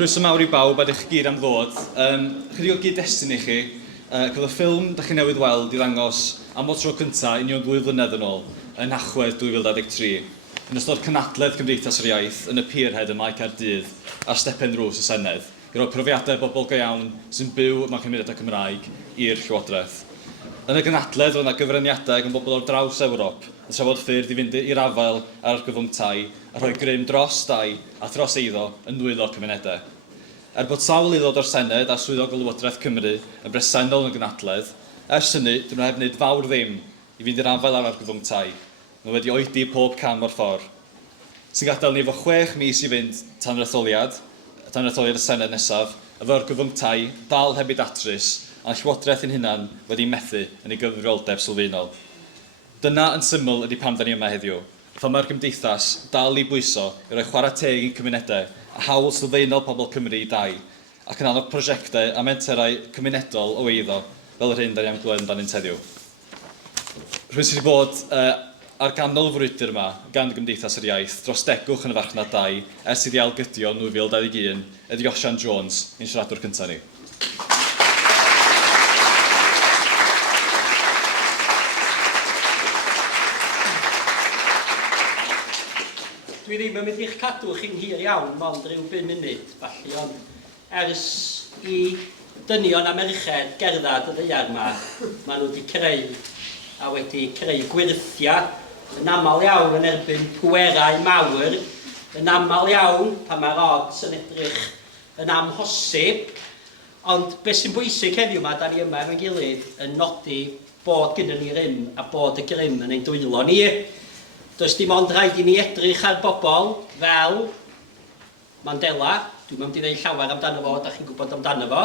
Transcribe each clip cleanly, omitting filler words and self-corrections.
Croeso mawr I bawb a ddech chi gyd am ddod. Chydig o gyd-destun I chi. Cael y ffilm da chi newydd weld I ddangos am o tro cyntaf union 2 flynedd yn ôl yn Tachwedd 2023. Yn ystod cynadledd Cymdeithas yr Iaith yn y Pierhead yma I Caerdydd a stepen drws y Senedd. I roi profiadau bobl go iawn sy'n byw mewn cymunedau Cymraeg i'r Llywodraeth. Yn y gynadledd roedd yna gyfraniadau gan bobl o'r draws Ewrop yn trafod ffyrdd I fynd i'r afael ar gyfwngtai a rhoi grym dros dau a thros eiddo yn Dwylo cymunedau. Bod sawl aelod o'r Senedd a swyddog o Lywodraeth Cymru yn bresennol yn y gynadledd, ers hynny, dyn nhw heb wneud fawr ddim I fynd i'r afael ar gyfwngtai. Nhw wedi oedi pob cam o'r ffordd. Sy'n gadael ni efo 6 mis I fynd tan yr etholiad y Senedd nesaf, efo'r gyfwngtai dal heb I datrys, a'n Llywodraeth yn hunan wedi methu yn ei gyfrifoldeb sylfaenol. Dyna yn syml ydy pam da ni yma heddiw. Pan mae'r gymdeithas dal I bwyso I roi chwarae teg i'n cymunedau a hawl sylfaenol pobl Cymru I dau, ac yn annog prosiectau a menterau cymunedol o eiddo, fel yr hyn da ni am glywed amdanynt heddiw. Rwy'n sydd wedi bod ar ganol frwydr yma gan y Gymdeithas yr Iaith dros degwch yn y farchnad 2 ers iddi ailgydio 2021 ydy Osian Jones yn siaradwr cyntaf ni. Dwi ddim yn mynd i'ch cadw chi'n hir iawn, mond rhyw 5 munud, falle, ond ers I dynion a merched gerdded y ddaear yma, maen nhw wedi creu a wedi creu gwirthia yn aml iawn yn erbyn pwerau mawr, yn aml iawn pan mae'r odds yn edrych yn amhosib, ond beth sy'n bwysig heddiw yma, da ni yma efo'n gilydd yn nodi bod gyda ni rym a bod y grym yn ein dwylo ni. Does dim ond rhaid I ni edrych ar bobl fel Mandela, dwi'n mynd I ddweud llawer amdano fo, da chi'n gwybod amdano fo.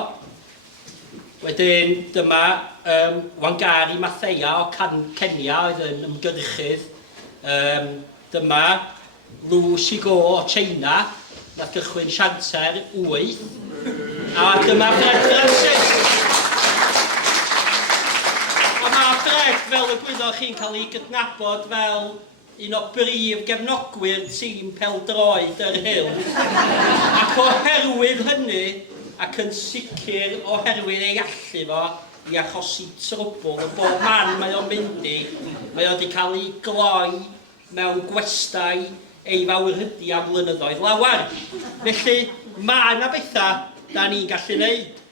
Wedyn dyma Wangari Maathai o Kenya oedd yn ymgyrchydd. Dyma Lu Shigo o China, nath gychwyn sianter 8. A dyma Fred Francis. A mae Fred, fel y gwyddoch chi'n cael ei gydnabod fel un o brif gefnogwyr tîm pêl-droed yr Hyl. Ac oherwydd hynny, ac yn sicr oherwydd ei allu fo I achosi trwbl o bob man mae o'n mynd I, mae o wedi cael ei gloi mewn gwestai ei fawrhydi am flynyddoedd lawer. Felly, mae yna bethau da ni'n gallu neud.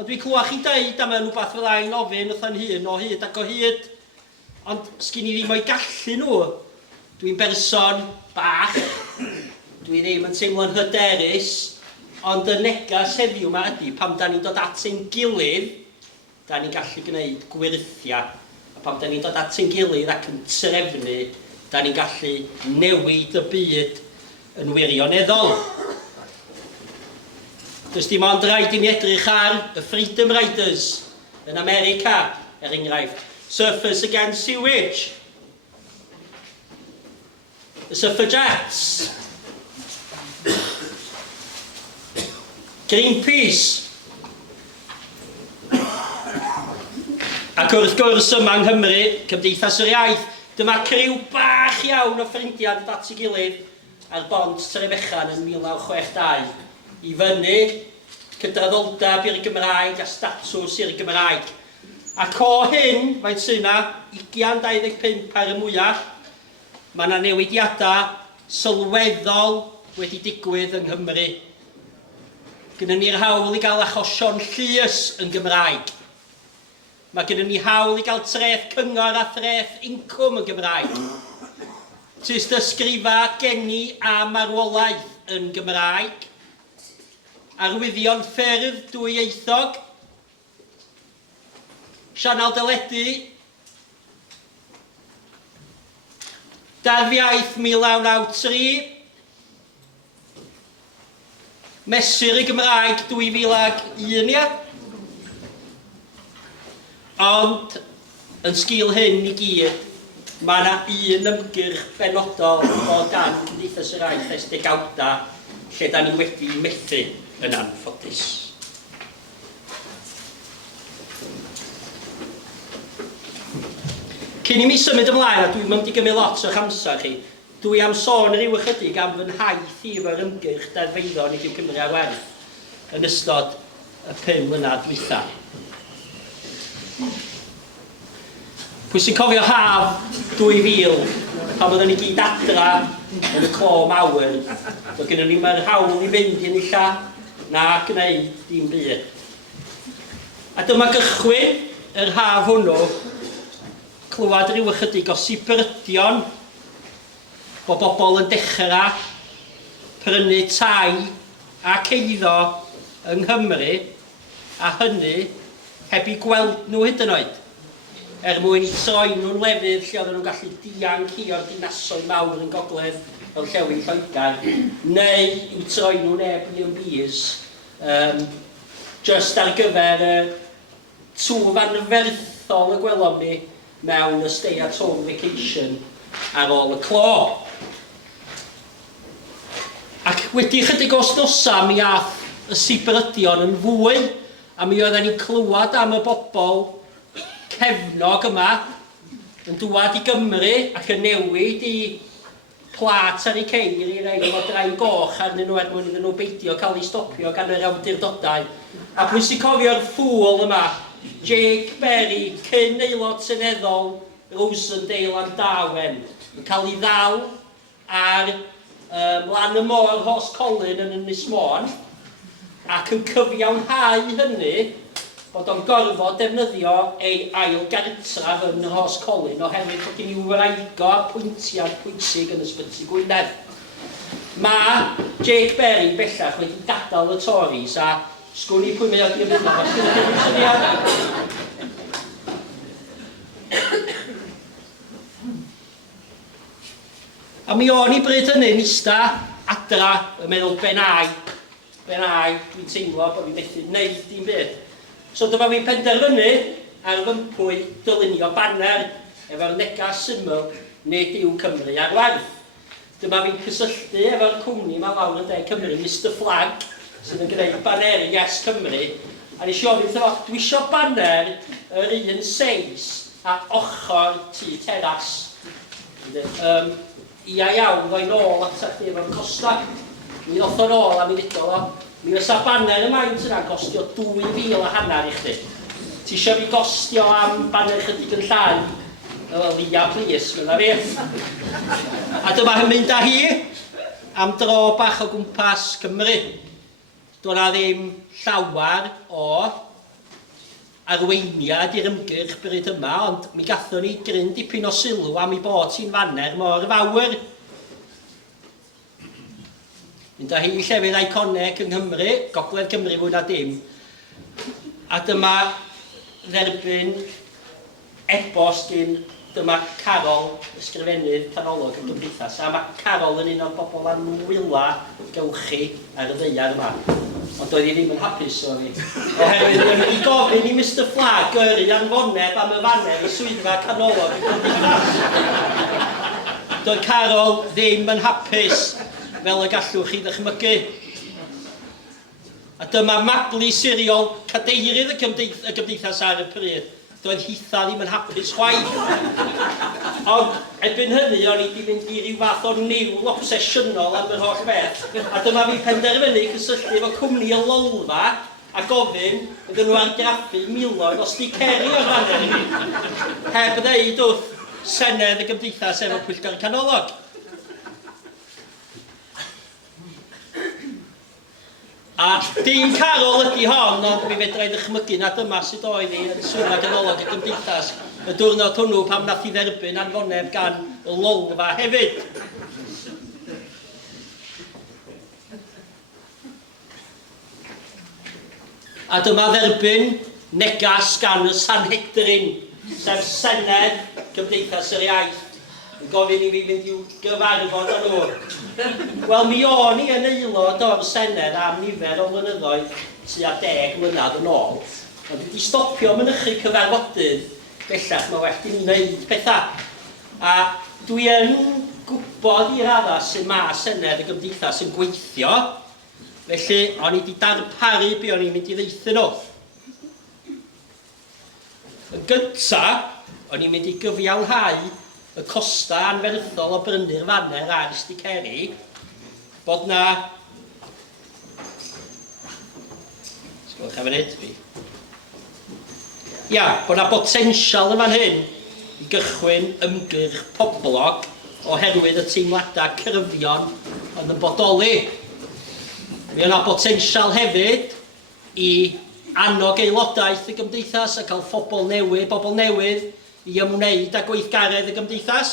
Ond dwi'n clywed chi deud am yn rhywbeth fel ein ofyn wrth hyn o hyd ac o hyd. Ond sgyn I ddim o'i gallu nhw. Dwi'n berson bach, dwi ddim yn teimlo'n hyderus, ond y negas heddiw yma ydy pam da ni'n dod at ein gilydd, da ni'n gallu gwneud gwirthia. A pam da ni'n dod at ein gilydd ac yn trefnu, da ni'n gallu newid y byd yn wirioneddol. Does dim ond rhaid I ni edrych ar y Freedom Riders yn America, enghraifft, Surfers Against Sewage. The suffragettes, Greenpeace, ac wrth gwrs yma yng Nghymru, Cymdeithas yr Iaith, dyma criw bach iawn o ffrindiau dod at ei gilydd ar bont Trefechan yn 1962 I fyny cydraddoldeb i'r Gymraeg a statws i'r Gymraeg. Ac o hyn, faint sy'n yna, 25 ar y mwyaf, mae yna newidiadau sylweddol wedi digwydd yng Nghymru. Gyda ni'r hawl I gael achosion llys yn Gymraeg. Mae gyda ni hawl I gael treth cyngor a treth incwm yn Gymraeg. Tyst ysgrifa geni a marwolaeth yn Gymraeg. Arwyddion ffyrdd dwyieithog. Sianel deledu. Deddf Iaith 1993, mesur y Gymraeg 2001, ia. Ond, yn sgil hyn I gyd, mae yna un ymgyrch benodol o dan Cymdeithas yr Iaith ers degawda, lle da ni wedi methu yn anffodus. Cyn I mi symud ymlaen, a dwi'n mynd I gymryd lot o'ch amser chi, dwi am sôn ryw ychydig am fy nhaith I efo'r ymgyrch deddfeiddo Nid yw Cymru a Werth. yn ystod y 5 mlynedd dwytha. Pwy sy'n cofio haf 2000, pan oedden ni gyd adra yn y clo mawr, doedd gennym ni mae'r hawl i fynd i'n illa na gwneud dim byd. A dyma gychwyn yr haf hwnnw, clywed rhyw ychydig o sibrydion bod bobl yn dechrau prynu tai a ceiddo yng Nghymru, a hynny heb i gweld nhw hyd yn oed. Mwyn i troi nhw'n lefydd lle oedden nhw'n gallu dianc hi o'r dinasoedd mawr yn gogledd fel Llewi Lloegr, neu i'w troi nhw'n Airbnbs, just ar gyfer twf anferthol y gwelom ni mewn y stay-at-home vacation ar ôl y clo. Ac wedi chydig o wthnosa mi ath y sibrydion yn fwy, a mi oedden ni'n clywed am y bobl cefnog yma yn dŵad i Gymru ac yn newid i plat ar ei ceir i rei o drai goch arnyn nhw mwyn iddyn nhw beidio cael ei stopio gan yr awdurdodau. A pwy sy'n cofio'r ffŵl yma, Jake Berry, cyn aelod seneddol Rosendale and Darwen, yn cael ei ddal ar lan y môr Hoscolyn yn Ynys Môn, ac yn cyfiawnhau hynny bod o'n gorfod defnyddio ei ail gartraf yn y Hoscolyn oherwydd bod gen i wraigo a pwyntiad pwysig yn ysbyty Gwynedd. Mae Jake Berry bellach wedi gadael y Tories a sgwn i pwy mae o di ymuno. A mi o'n i bryd hynny'n ista adra yn meddwl benau, dwi'n teimlo bod fi methu wneud dim byd. So dyma fi'n penderfynu ar fympwy dylunio banner efo'r negas syml nid yw Cymru ar Werth. Dyma fi'n cysylltu efo'r cwmni mae lawr yn De Cymru, Mr Flag, sydd yn gwneud baneri Yes Cymru. A nes i ofyn iddo fo, dwi isio banner yr un seis a ochr tŷ teras. Ia iawn, ddoi nôl at chdi efo'r costa. Mi ddoth o'n ôl a mi ddido o. Mi fysa banner y maint yna'n costio 2,500 i chdi. Ti isio fi gostio am banner chydig yn llai? Wel, ia, please, fyna fi. A dyma hyn mynd â hi am dro bach o gwmpas Cymru. Doedd na ddim llawer o arweiniad i'r ymgyrch bryd yma, ond mi gathon ni gryn dipyn o sylw am ei bod hi'n fanner mor fawr. Mynd â hi i llefydd iconeg yng Nghymru, Gogledd Cymru fwy na dim. A dyma dderbyn e-bost gyn dyma Carol, ysgrifennydd canolog y Gymdeithas. A mae Carol yn un o'r bobl anwyla gewchi ar y ddeiar yma. Ond doedd hi ddim yn hapus o fi. Oherwydd yn mynd i gofyn i Mr Flag gyrru anfoneb am y fanner i swyddfa canolog y Gymdeithas. Doedd Carol ddim yn hapus fel y gallwch chi ddychmygu. A dyma maglu siriol cadeirydd y Gymdeithas ar y pryd. Doedd hitha ddim yn hapus chwaith. Ond erbyn hynny, o'n i wedi mynd i ryw fath o niwl obsesiynol am yr holl beth. A dyma fi penderfynu cysylltu efo cwmni y lolfa a gofyn iddyn nhw argraffu miloedd o sticeri o'r fanner i fi. Heb ddeud wrth Senedd y Gymdeithas efo Pwyllgor Canolog. A dim Carol ydi hon, ond mi fedra i ddychmygu na dyma sydd oedd hi yn swyddfa canolog y Gymdeithas y diwrnod hwnnw pam nath i dderbyn anfoneb gan y lolfa hefyd. A dyma dderbyn negas gan y Sanhedrin, sef Senedd Gymdeithas yr Iaith, yn gofyn i fi fynd i'w gyfarfod â nhw. Wel, mi o'n i yn aelod o'r Senedd am nifer o flynyddoedd tua 10 mlynedd yn ôl. Ond wedi stopio mynychu cyfarfodydd, bellach mae well di'n wneud pethau. A dwi yn gwybod i'r radda sy'n ma Senedd y Gymdeithas yn gweithio, felly o'n i wedi darparu be o'n i'n mynd i ddeithio nhw. Yn gyntaf, o'n i'n mynd i gyfiawnhau y costa anferthol o brynu'r fanner ar sticeri, bod na Gwelwch am hynny fi. Ia, bod na potensial yn fan hyn i gychwyn ymgyrch poblog oherwydd y teimladau cyrfion ond yn bodoli. Mae yna potensial hefyd i annog aelodaeth y gymdeithas a cael bobl newydd i ymwneud â gweithgaredd y gymdeithas.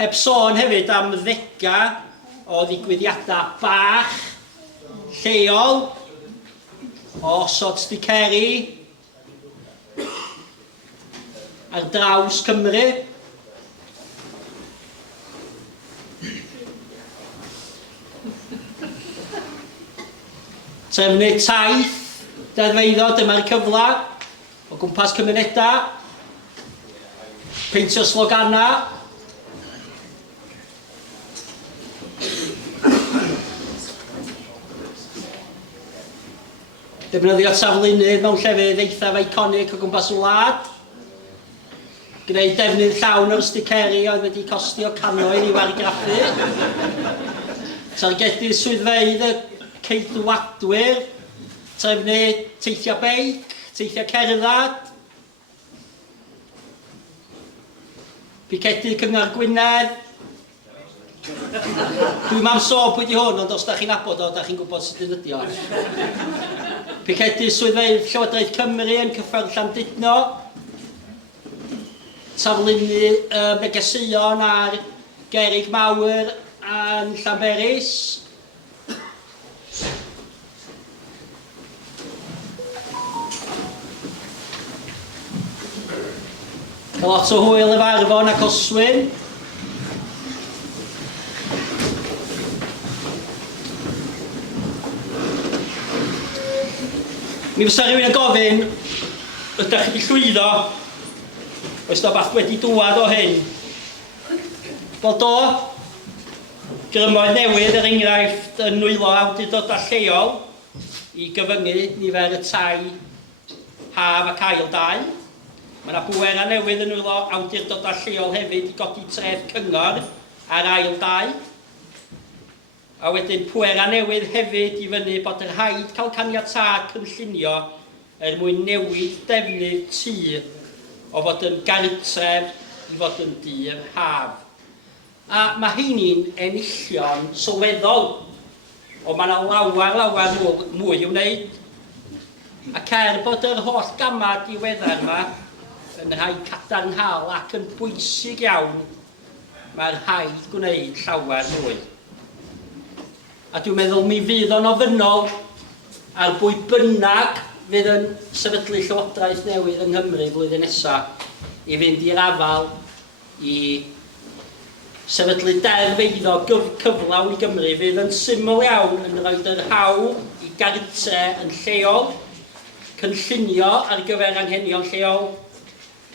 Heb sôn hefyd am ddega o ddigwyddiadau bach, lleol, o osod sticeri ar draws Cymru. Trefnu taith, deddfeiddo, dyma'r cyfla o gwmpas cymunedau, peintio sloganau, defnyddio taflunydd mewn llefydd eithaf iconic o gwmpas y wlad, gwneud defnydd llawn o'r sticeri oedd wedi costio cannoedd i'w argraffu, targedu swyddfeydd y ceidwadwyr, trefnu teithiau beic, teithiau cerdded, picedu Cyngor Gwynedd. Dwi'n mam so pwy di hwn, ond os da chi'n abod o, da chi'n gwybod sut yn ydi o. Picedu swyddfeydd Llywodraeth Cymru yn cyffwrdd Llandudno, taflunnu negeseuon ar gerrig mawr yn Llanberis, cael lot o hwyl Ifarfon ac Oswyn. Mi fysa rhywun yn gofyn, ydych chi wedi llwyddo? Oes da bath wedi dŵad o hyn? Wel do, grymoedd newydd er enghraifft yn Dwylo awdurdodau lleol i gyfyngu nifer y tai haf ac ail dau. Mae yna bwera newydd yn Dwylo awdurdodau lleol hefyd i godi treth cyngor ar ail dau. A wedyn pwera newydd hefyd i fyny bod yr rhaid cael caniatâd cynllunio mwyn newid defnydd tŷ o fod yn gartref i fod yn dir haf. A mae heini'n enillion sylweddol, o mae yna lawer mwy i wneud. Ac bod yr holl gama diweddar yma yn rhai cadarnhaol ac yn bwysig iawn, mae'r rhaid gwneud llawer mwy. A dwi'n meddwl mi fydd o'n ofynol ar bwy bynnag fydd yn sefydlu llywodraeth newydd yng Nghymru flwyddyn nesaf i fynd i'r afal i sefydlu deddfeiddo cyflawn i Gymru fydd yn syml iawn yn rhoi yr hawl i gartre yn lleol, cynllunio ar gyfer anghenion lleol,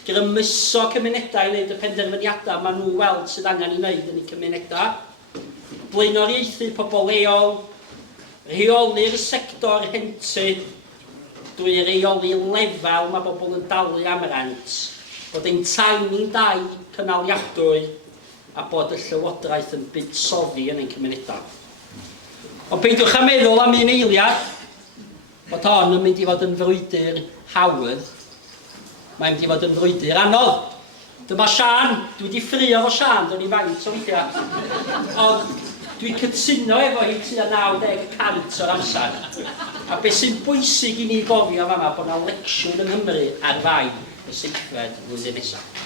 grymuso cymunedau i wneud y penderfyniadau maen nhw weld sydd angen i wneud yn eu cymunedau, blaenoriaethu pobl leol, rheoli'r sector hentyd drwy reoli lefel mae bobl yn dalu am rent, bod ein tai ni'n dau cynaliadwy a bod y llywodraeth yn buddsoddi yn ein cymunedau. Ond peidiwch â meddwl am un eiliad bod hon yn mynd i fod yn frwydr hawdd, mae'n mynd i fod yn frwydr anodd. Dyma Sian, dwi wedi ffrio fo Sian, do'n i faint o weithiau. Ond dwi'n cytuno efo hi tua 90% o'r amser. A beth sy'n bwysig i ni gofio fama bod yna lecsiwn yng Nghymru ar fai y 7ffed flwyddyn nesaf.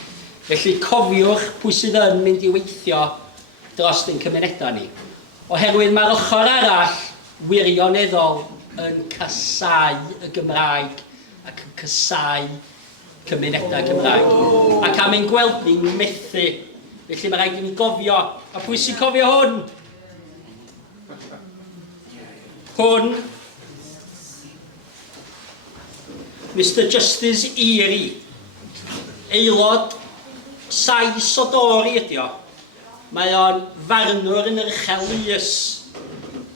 Felly cofiwch pwy sydd yn mynd i weithio dros ein cymunedau ni. Oherwydd mae'r ochr arall wirioneddol yn casau y Gymraeg ac yn casau cymunedau Cymraeg. Ac am ein gweld ni'n methu. Felly mae rhaid i ni gofio. A pwy sy'n cofio hwn? Hwn, Mr Justice Erie, aelod Sais o Dori ydi o. Mae o'n farnwr yn yr uchelus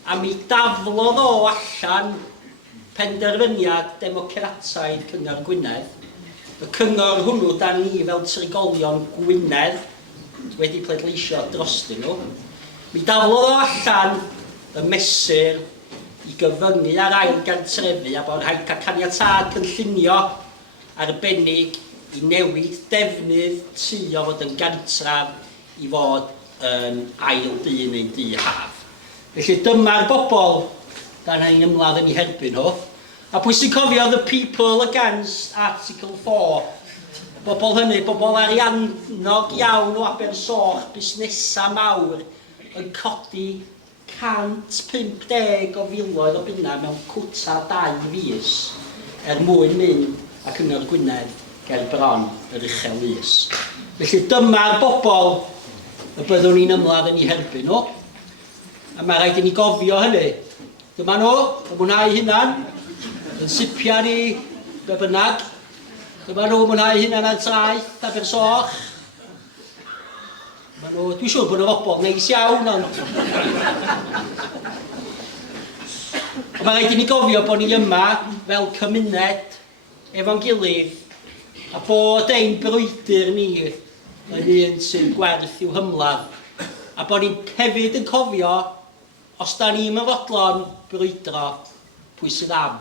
a mi daflodd o allan penderfyniad democrataidd Cyngor Gwynedd. Y cyngor hwnnw dan ni fel trigolion Gwynedd wedi pleidleisio drostyn nhw. Mi daflodd o allan y mesur i gyfyngu ar ail gartrefu a bod rhaid cael caniatâd cynllunio arbennig i newid defnydd tu o fod yn gartraf i fod yn ail dŷ neu'n dŷ haf. Felly dyma'r bobl dan ni'n ymladd yn ei herbyn nhw. A pwy sy'n cofio the people against Article 4? Bobl hynny, bobl ariannog iawn o Abersoch, busnesa mawr, yn codi 150 o filoedd o bunna mewn cwta 2 fis mwyn mynd ac yn yr Gwynedd ger bron yr uchel is. Felly dyma'r bobl y byddwn ni'n ymladd yn ei herbyn nhw. A mae rhaid i ni gofio hynny. Dyma nhw, yn mwynhau hynna'n, yn sipia ni be bynnag. Dyma nhw mwynhau hynna'n ar traeth Abersoch. Dyma nhw, dwi'n siŵr bod nhw'n bobl neis iawn, ond... Mae rhaid i ni gofio bod ni yma fel cymuned efo'n gilydd a bod ein brwydr ni yn un sy'n gwerth i'w hymladd a bod ni'n hefyd yn cofio os da ni'n fodlon brwydro pwy sydd am.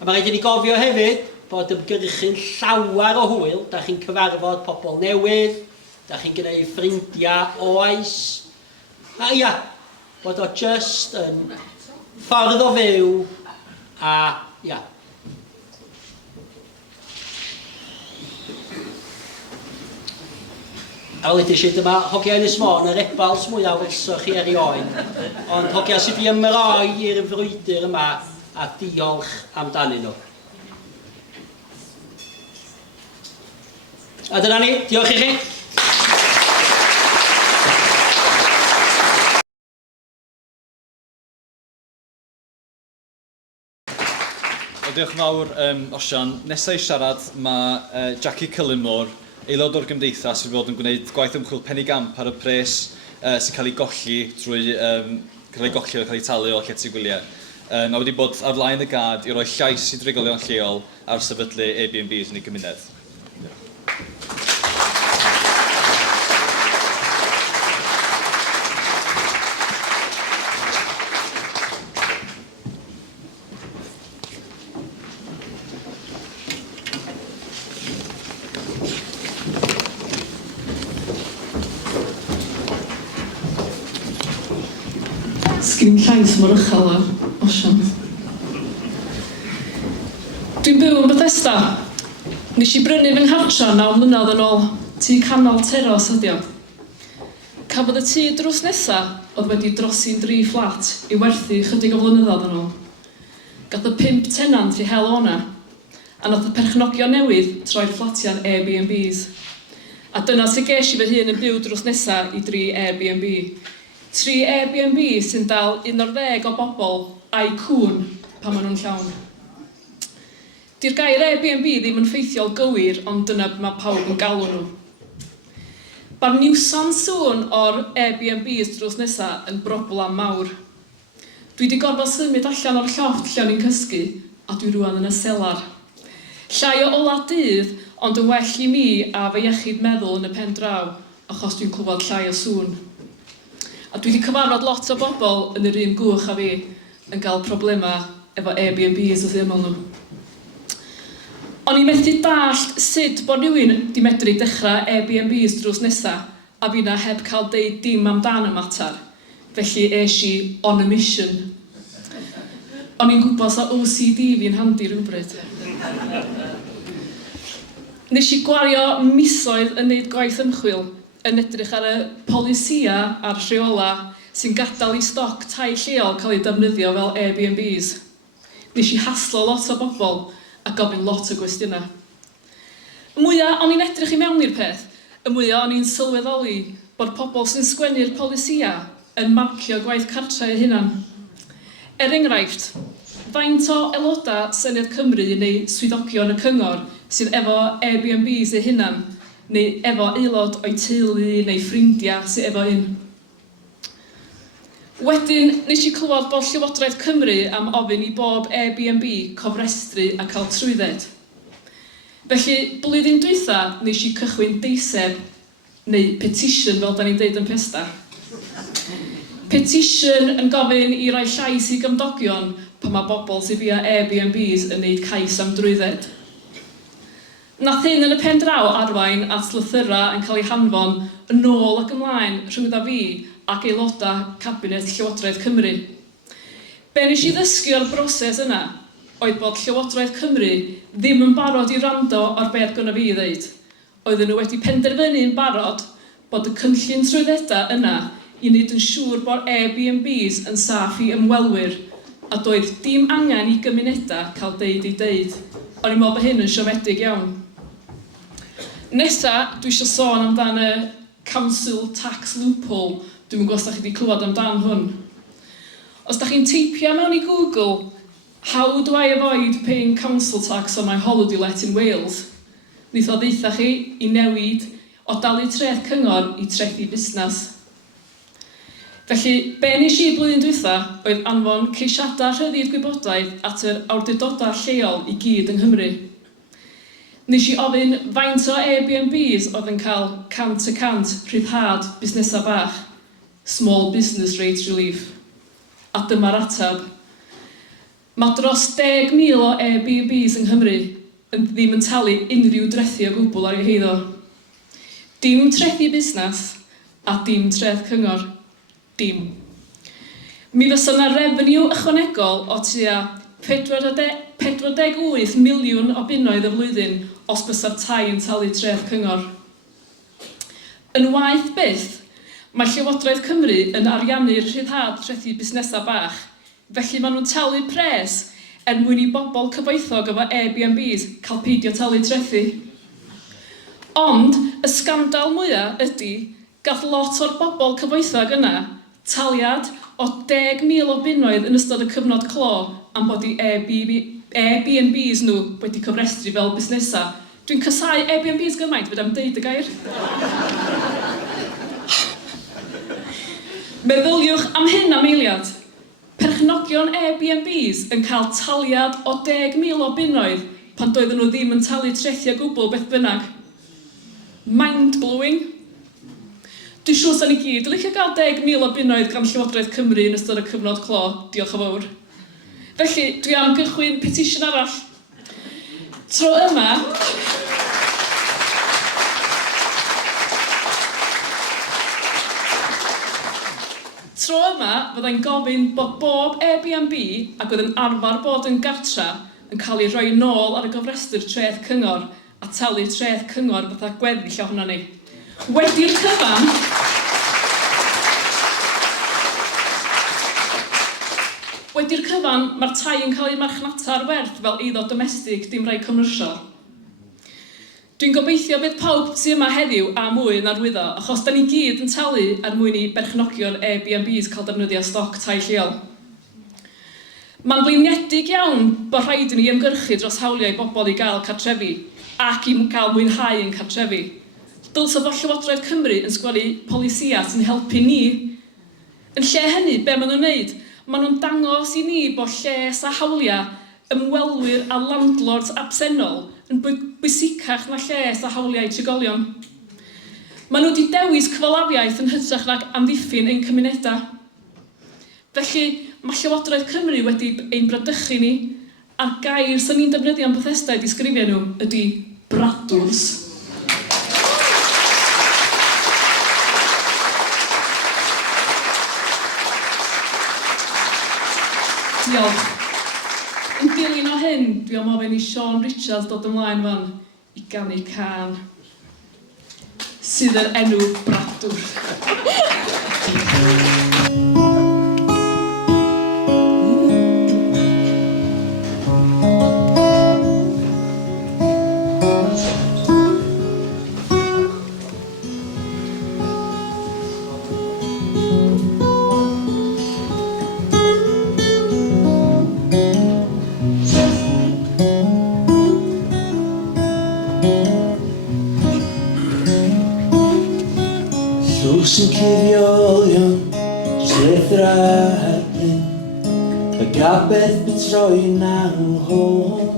A mae rhaid i ni gofio hefyd bod ymgyrchu'n llawer o hwyl, da chi'n cyfarfod pobl newydd, da chi'n gwneud ffrindiau oes, a ia, bod o just yn ffordd o fyw a ia. A wedi si dyma hogia Ynys Môn, yr ebals mwyaf welsoch chi erioed, ond hogia sydd wedi ymroi i'r frwydr yma a diolch amdanyn nhw. A dyna ni, diolch i chi. Diolch yn fawr, Osian. Nesau i siarad mae Jackie Cullimore, aelod o'r gymdeithas sydd wedi bod yn gwneud gwaith ymchwil penigamp ar y pres sy'n cael ei golli drwy cael ei talu o llety gwyliau. Mae wedi bod ar flaen y gad i roi llais i drigolion lleol ar sefydlu Airbnbs yn ei gymuned. Sgyn llais mor uchel ar Osian. Dwi'n byw yn Bethesda. Nes i brynu fy nghartra 9 mlynedd yn ôl, tŷ canol teros ydi o. Cafodd y tŷ drws nesa oedd wedi drosi'n 3 fflat i werthu chydig o flynyddoedd yn ôl. Gath y 5 tenant i hel o'na, a nath y perchnogion newydd troi'r fflatiau'n Airbnbs. A dyna sy'n ges i fy hun yn byw drws nesa i 3 Airbnb. 3 Airbnb sy'n dal 11 o bobl a'i cwn pan maen nhw'n llawn. Di'r gair Airbnb ddim yn ffeithiol gywir, ond dyna mae pawb yn galw nhw. Mae'r niwsan sŵn o'r Airbnbs drws nesaf yn broblam mawr. Dwi wedi gorfod symud allan o'r llofft lle o'n i'n cysgu, a dwi rwan yn y selar. Llai o ola dydd, ond yn well i mi a fy iechyd meddwl yn y pen draw, achos dwi'n clywed llai o sŵn. A dwi wedi cyfarfod lot o bobl yn yr un gwch a fi yn cael problemau efo Airbnbs wrth ymyl nhw. O'n i'n methu dallt sut bod rhywun wedi medru dechrau Airbnbs drws nesaf a fi na heb cael deud dim amdan y mater, felly es i on a mission. O'n i'n gwybod sa OCD fi'n handi rhywbryd. Nes i gwario misoedd yn neud gwaith ymchwil, yn edrych ar y polisia a'r rheola sy'n gadael i stoc tai lleol cael ei defnyddio fel Airbnbs. Nes i haslo lot o bobl a gofyn lot o gwestiynau. Y mwyaf o'n i'n edrych i mewn i'r peth, y mwyaf o'n i'n sylweddoli bod pobl sy'n sgwennu'r polisia yn marcio gwaith cartra eu hunan. Enghraifft, faint o aelodau Senedd Cymru neu swyddogion y cyngor sydd efo Airbnbs eu hunan, neu efo aelod o'i teulu neu ffrindiau sydd efo un. Wedyn, nes i clywed bod Llywodraeth Cymru am ofyn i bob Airbnb cofrestru a cael trwydded. Felly, blwyddyn dwytha, nes i cychwyn deiseb, neu petition fel da ni'n deud yn Bethesda. Petition yn gofyn i roi llais i gymdogion pan mae bobl sydd via Airbnbs yn gwneud cais am drwydded. Nath hyn yn y pen draw arwain at lythyra yn cael eu hanfon yn ôl ac ymlaen rhwngddo fi ac aelodau Cabinet Llywodraeth Cymru. Be nes i ddysgu o'r broses yna oedd bod Llywodraeth Cymru ddim yn barod i rando o'r beth gynna fi i ddeud. Oedden nhw wedi penderfynu'n barod bod y cynllun trwyddedau yna i wneud yn siŵr bod Airbnbs yn saff i ymwelwyr a doedd dim angen i gymunedau cael deud i deud. O'n i'n meddwl bod hyn yn siomedig iawn. Nesa, dwi eisiau sôn amdan y Council Tax Loophole. Dwi'n gwybod os da chi wedi clywed amdan hwn. Os da chi'n teipio mewn i Google, how do I avoid paying council tax on my holiday let in Wales? Nith o ddeitha chi i newid o dalu treth cyngor i trethi busnes. Felly, be nes i blwyddyn dwytha oedd anfon ceisiadau rhyddiad gwybodaeth at yr awdurdodau lleol i gyd yng Nghymru. Nes i ofyn faint o Airbnbs oedd yn cael 100% rhyddhad busnesau bach, Small Business Rate Relief. A dyma'r atab. Mae dros 10,000 o Airbnbs yng Nghymru ddim yn talu unrhyw drethi o gwbl ar ei heiddo. Dim trethi busnes a dim treth cyngor. Dim. Mi fysa yna revenue ychwanegol o tua 48 miliwn o bunnoedd y flwyddyn os bysa'r tai yn talu treth cyngor. Yn waeth byth, mae Llywodraeth Cymru yn ariannu'r rhyddhad trethi busnesau bach, felly maen nhw'n talu pres mwyn i bobl cyfoethog efo Airbnbs cael peidio talu trethi. Ond, y sgandal mwyaf ydy, gath lot o'r bobl cyfoethog yna taliad o 10,000 o bunnoedd yn ystod y cyfnod clo am bod i Airbnbs nhw wedi cyfrestru fel busnesau. Dwi'n casau Airbnbs gymaint, fydda am deud y gair. Meddyliwch am hyn am eiliad. Perchnogion Airbnbs yn cael taliad o 10,000 o bunnoedd pan doedden nhw ddim yn talu trethi o gwbl beth bynnag. Mind-blowing. Dwi'n siŵr sa'n i gyd, dwi'n licio gael 10,000 o bunnoedd gan Llywodraeth Cymru yn ystod y cyfnod clo. Diolch yn fawr. Felly, dwi am gychwyn petition arall. Tro yma, fyddai'n gofyn bod bob Airbnb ac oedd yn arfer bod yn gartra yn cael ei roi nôl ar y gofrestr treth cyngor a talu treth cyngor fatha gweddill ohono ni. Wedi'r cyfan, mae'r tai yn cael ei marchnata ar werth fel eiddo domestig dim rai commercial. Dwi'n gobeithio bydd pawb sydd yma heddiw a mwy yn arwyddo, achos da ni gyd yn talu er mwyn i berchnogion Airbnbs cael defnyddio stoc tai lleol. Mae'n flaenedig iawn bod rhaid i ni ymgyrchu dros hawliau bobl i gael cartrefi ac i gael mwynhau yn cartrefi. Dylsa fod Llywodraeth Cymru yn sgwennu polisia sy'n helpu ni. Yn lle hynny, be maen nhw'n wneud? Maen nhw'n dangos i ni bod lles a hawliau ymwelwyr a landlords absennol yn bwysicach na lles a hawliau trigolion. Maen nhw wedi dewis cyfalafiaeth yn hytrach nag amddiffyn ein cymunedau. Felly, mae Llywodraeth Cymru wedi ein bradychu ni, a'r gair sy'n ni'n defnyddio am Bethesda i disgrifio nhw ydy bradwrs. Diolch. Yn dilyn o hyn, dwi am ofyn i Sean Richards dod ymlaen fan i ganu can sydd yn enw bradwr. Sy'n cuddiolion, trethradyn, y gabeth betroi'n anghol.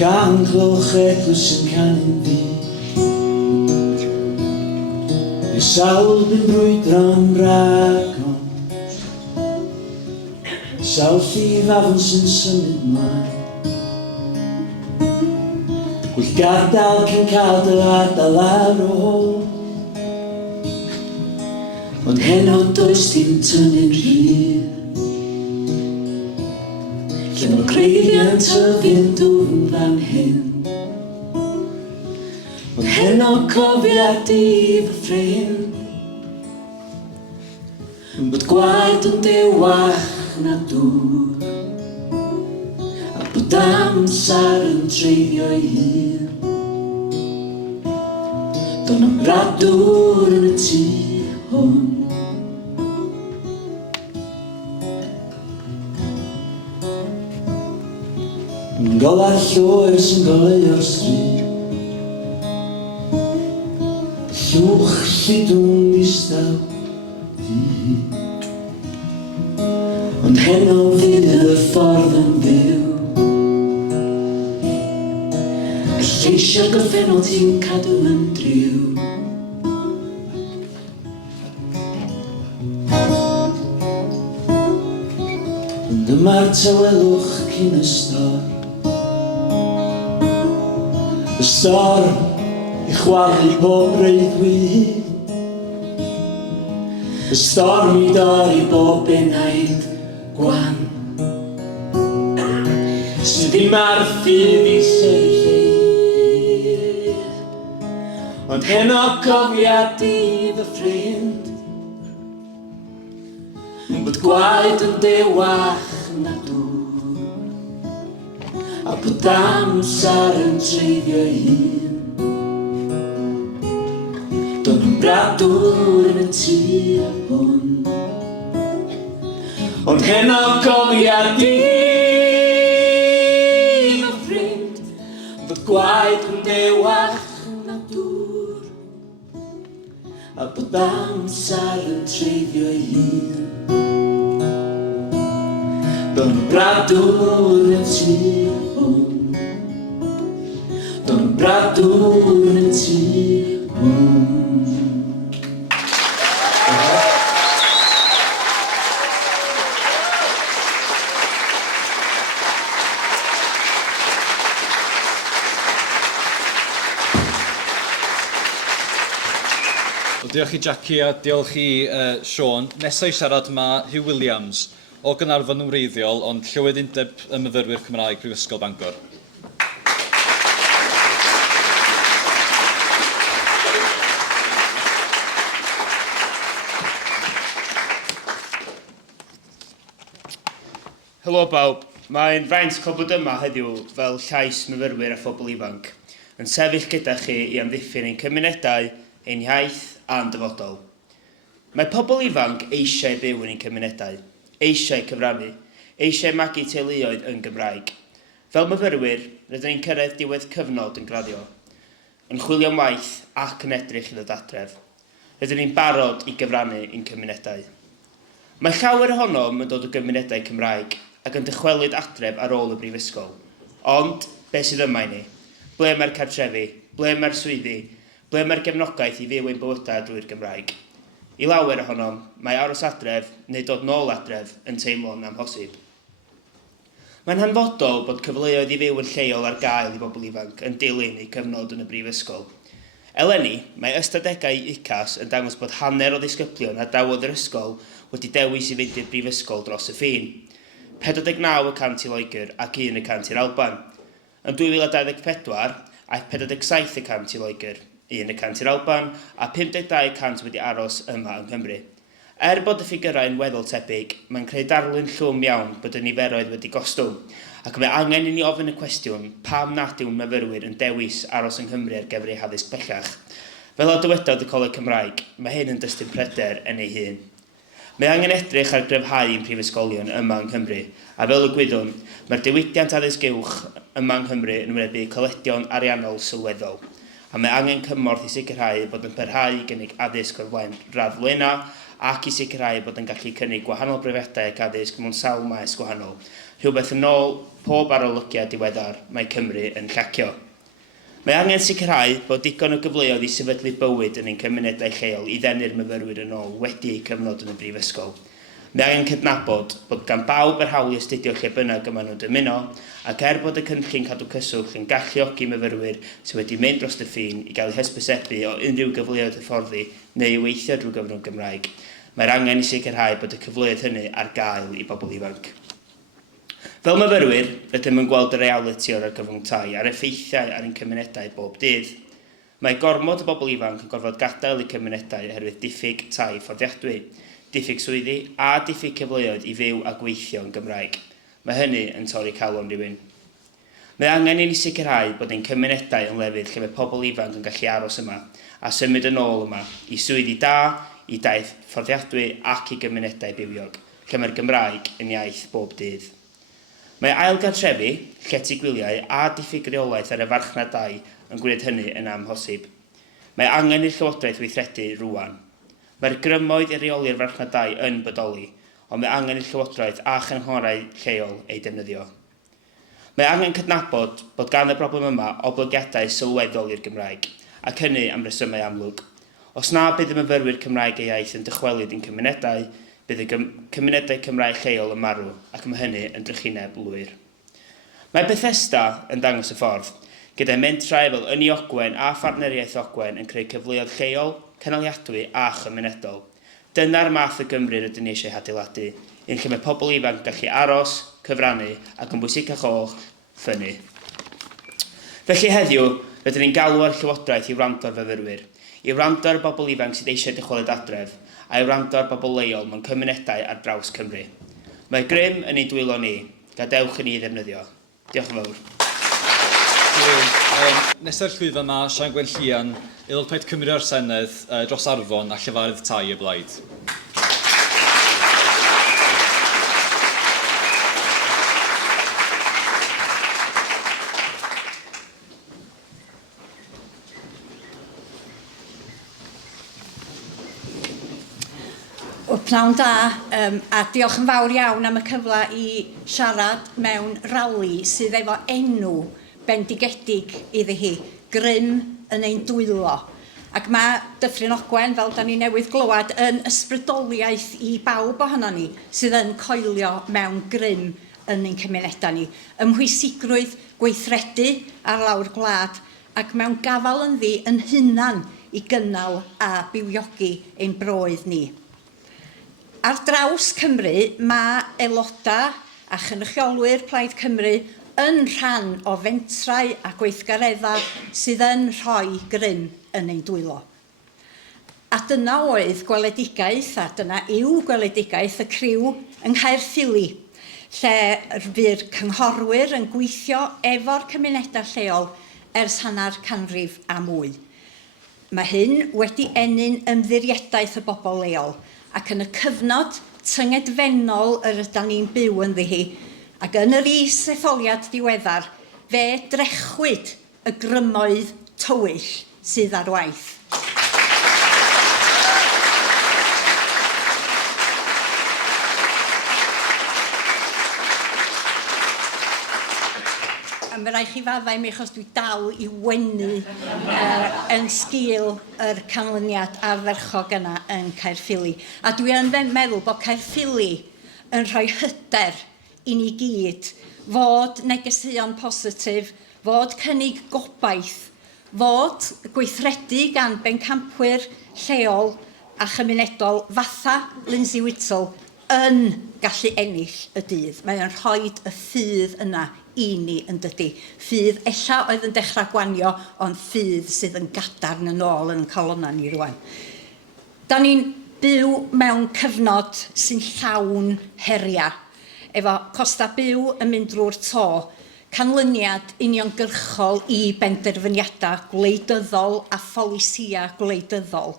Gan clwch eglwys yn canu'n ddi, Mae sawl yn brwydro'n rhagon, sawl llif afon sy'n symud mlaen. Gwyll gadael cyn cael dy adael ar ôl, ond heno does dim tynnu'n rhydd. Lle mae'r creiddiant o fynd o'n fan hyn, ond heno cofiad i fy ffrind, bod gwaed yn dewach na dŵr, a bod amser yn treiddio ei hun. Do'n am gradwr yn y tŷ hwn. Yn golar llwyr sy'n goleo'r stryd, llwch llydwn istaw di. Ond heno fydd y ffordd yn fyw, y lleisio gorffennol ti'n cadw yn driw. Ond dyma'r tawelwch cyn y stor, y storm i chwalu bob breuddwyd, y storm i dorri bob bennaid gwan, sydd ddim ar ffydd i sefyll. Ond heno cofiad i fy ffrind, bod gwaed yn dewach na dŵr, a bod amser yn treiddio ei hun. Do'n yn bradwr yn y tŷ hwn, ond heno cofiad i fy ffrind, bod gwaed yn dewach na dŵr, a bod amser yn treiddio ei hun. Do'n bradwr yn y tŷ hwn, do'n bradwr yn y tŷ hwn. Diolch i Jackie a diolch i Siôn. Nesa i siarad mae Hugh Williams o Gaernarfon yn wreiddiol, ond llywydd undeb y myfyrwyr Cymraeg Prifysgol Bangor. Helo bawb, mae'n fraint cael bod yma heddiw fel llais myfyrwyr a phobl ifanc, yn sefyll gyda chi i amddiffyn ein cymunedau, ein iaith a'n dyfodol. Mae pobl ifanc eisiau byw yn ein cymunedau, eisiau cyfrannu, eisiau magu teuluoedd yn Gymraeg. Fel myfyrwyr, rydyn ni'n cyrraedd diwedd cyfnod yn graddio, yn chwilio am waith ac yn edrych i ddod adref. Rydyn ni'n barod i gyfrannu ein cymunedau. Mae llawer ohonom yn dod o gymunedau Cymraeg ac yn dychwelyd adref ar ôl y brifysgol. Ond, beth sydd yma i ni? Ble mae'r cartrefi? Ble mae'r swyddi? Ble mae'r gefnogaeth i fyw ein bywydau drwy'r Gymraeg? I lawer ohonom, mae aros adref neu dod nôl adref yn teimlo'n amhosib. Mae'n hanfodol bod cyfleoedd i fyw yn lleol ar gael i bobl ifanc yn dilyn eu cyfnod yn y brifysgol. Eleni, mae ystadegau UCAS yn dangos bod hanner o ddisgyblion a dawodd yr ysgol wedi dewis i fynd i'r brifysgol dros y ffin. 49% i Loegr ac 1% i'r Alban. Yn 2024, aeth 47% i Loegr, 1% i'r Alban a 52% wedi aros yma yng Nghymru. Bod y ffigurau yn weddol tebyg, mae'n creu darlun llwm iawn bod y niferoedd wedi gostwng, ac mae angen i ni ofyn y cwestiwn pam nad yw'n myfyrwyr yn dewis aros yng Nghymru ar gyfer eu haddysg bellach. Fel o dywedodd y Coleg Cymraeg, mae hyn yn dystyn pryder yn ei hun. Mae angen edrych ar gryfhau ein prifysgolion yma yng Nghymru, a fel y gwyddwn, mae'r diwydiant addysg uwch yma yng Nghymru yn wynebu coledion ariannol sylweddol, a mae angen cymorth i sicrhau bod yn parhau i gynnig addysg o'r flaen radd lena ac i sicrhau bod yn gallu cynnig gwahanol brofediadau ac addysg mewn sawl maes gwahanol, rhywbeth yn ôl pob arolygiad diweddar mae Cymru yn llacio. Mae angen sicrhau bod digon o gyfleoedd i sefydlu bywyd yn ein cymunedau lleol i ddenu'r myfyrwyr yn ôl wedi eu cyfnod yn y brifysgol. Mae angen cydnabod bod gan bawb yr hawl i astudio lle bynnag yma nhw'n dymuno, ac bod y cynllun cadw cyswllt yn galluogi myfyrwyr sydd wedi mynd dros y ffin i gael eu hysbysebu o unrhyw gyfleoedd hyfforddi neu i weithio drwy gyfrwng Gymraeg. Mae'r angen i sicrhau bod y cyfleoedd hynny ar gael i bobl ifanc. Fel myfyrwyr, rydym yn gweld y reality o'r gyfrwng tai a'r effeithiau ar ein cymunedau bob dydd. Mae gormod o bobl ifanc yn gorfod gadael eu cymunedau oherwydd diffyg tai fforddiadwy, diffyg swyddi a diffyg cyfleoedd i fyw a gweithio yn Gymraeg. Mae hynny yn torri calon rhywun. Mae angen i ni sicrhau bod ein cymunedau yn lefydd lle mae pobl ifanc yn gallu aros yma a symud yn ôl yma i swyddi da, i daith fforddiadwy ac i gymunedau bywiog, lle mae'r Gymraeg yn iaith bob dydd. Mae ailgartrefi, llety gwyliau a diffyg reolaeth ar y farchnadau yn gwneud hynny yn amhosib. Mae angen i'r Llywodraeth weithredu rwan. Mae'r grymoedd i reoli'r farchnadau yn bodoli, ond mae angen i'r Llywodraeth a chynghorau lleol ei defnyddio. Mae angen cydnabod bod gan y broblem yma oblygiadau sylweddol i'r Gymraeg, ac hynny am resymau amlwg. Os na bydd y myfyrwyr Cymraeg a Iaith yn dychwelyd i'n cymunedau, bydd y cymunedau Cymraeg lleol yn marw, ac mae hynny yn drychineb lwyr. Mae Bethesda yn dangos y ffordd, gyda mentrau fel Ynni Ogwen a Phartneriaeth Ogwen yn creu cyfleoedd lleol, canoliadwy a chymunedol. Dyna'r math o Gymru rydyn ni eisiau adeiladu, un lle mae pobl ifanc gallu aros, cyfrannu ac yn bwysicach oll, ffynnu. Felly heddiw, rydyn ni'n galw ar Llywodraeth i wrando ar fyfyrwyr, i wrando ar bobl ifanc sydd eisiau dychwelyd adref, a i wrando ar bobl leol mewn cymunedau ar draws Cymru. Mae Grym yn ei dwylo ni, gadewch i ni ddefnyddio. Diolch yn fawr. Nesau'r llwyfan yma, Sian Gwenllian, aelod Plaid Cymru o'r Senedd dros Arfon a Llefarydd Tai y Blaid. Pnawn da, a diolch yn fawr iawn am y cyfle i siarad mewn rali sydd efo enw bendigedig iddi hi, Grym yn ein dwylo. Ac mae Dyffryn Ogwen, fel da ni newydd glywed, yn ysbrydoliaeth i bawb ohono ni sydd yn coelio mewn grym yn ein cymunedau ni. Ymhwysigrwydd gweithredu ar lawr gwlad ac mewn gafal yn ddi yn hunan i gynnal a bywiogi ein broedd ni. Ar draws Cymru, mae aelodau a chynrychiolwyr Plaid Cymru yn rhan o fentrau a gweithgareddau sydd yn rhoi grym yn ein dwylo. A dyna oedd gweledigaeth, a dyna yw gweledigaeth y criw yng Nghaerffili, lle fydd cynghorwyr yn gweithio efo'r cymunedau lleol ers hanner canrif a mwy. Mae hyn wedi enyn ymddiriadaeth y bobl leol, ac yn y cyfnod tyngedfennol yr ydyn ni'n byw ynddi hi, ac yn yr is-etholiad diweddar, fe drechwyd y grymoedd tywyll sydd ar waith. Mae rai chi faddau mi achos dwi dal i wenu yn sgil yr canlyniad ardderchog yna yn Caerffili. A dwi yn meddwl bod Caerffili yn rhoi hyder i ni gyd fod negeseuon positif, fod cynnig gobaith, fod gweithredu gan bencampwyr lleol a chymunedol fatha Lindsay Whittle yn gallu ennill y dydd. Mae o'n rhoi y ffydd yna i ni yn dydy. Ffydd ella oedd yn dechrau gwanio, ond ffydd sydd yn gadarn yn ôl yn colonna ni rwan. Da ni'n byw mewn cyfnod sy'n llawn heria, efo costa byw yn mynd drwy'r to, canlyniad uniongyrchol i benderfyniadau gwleidyddol a pholisia gwleidyddol,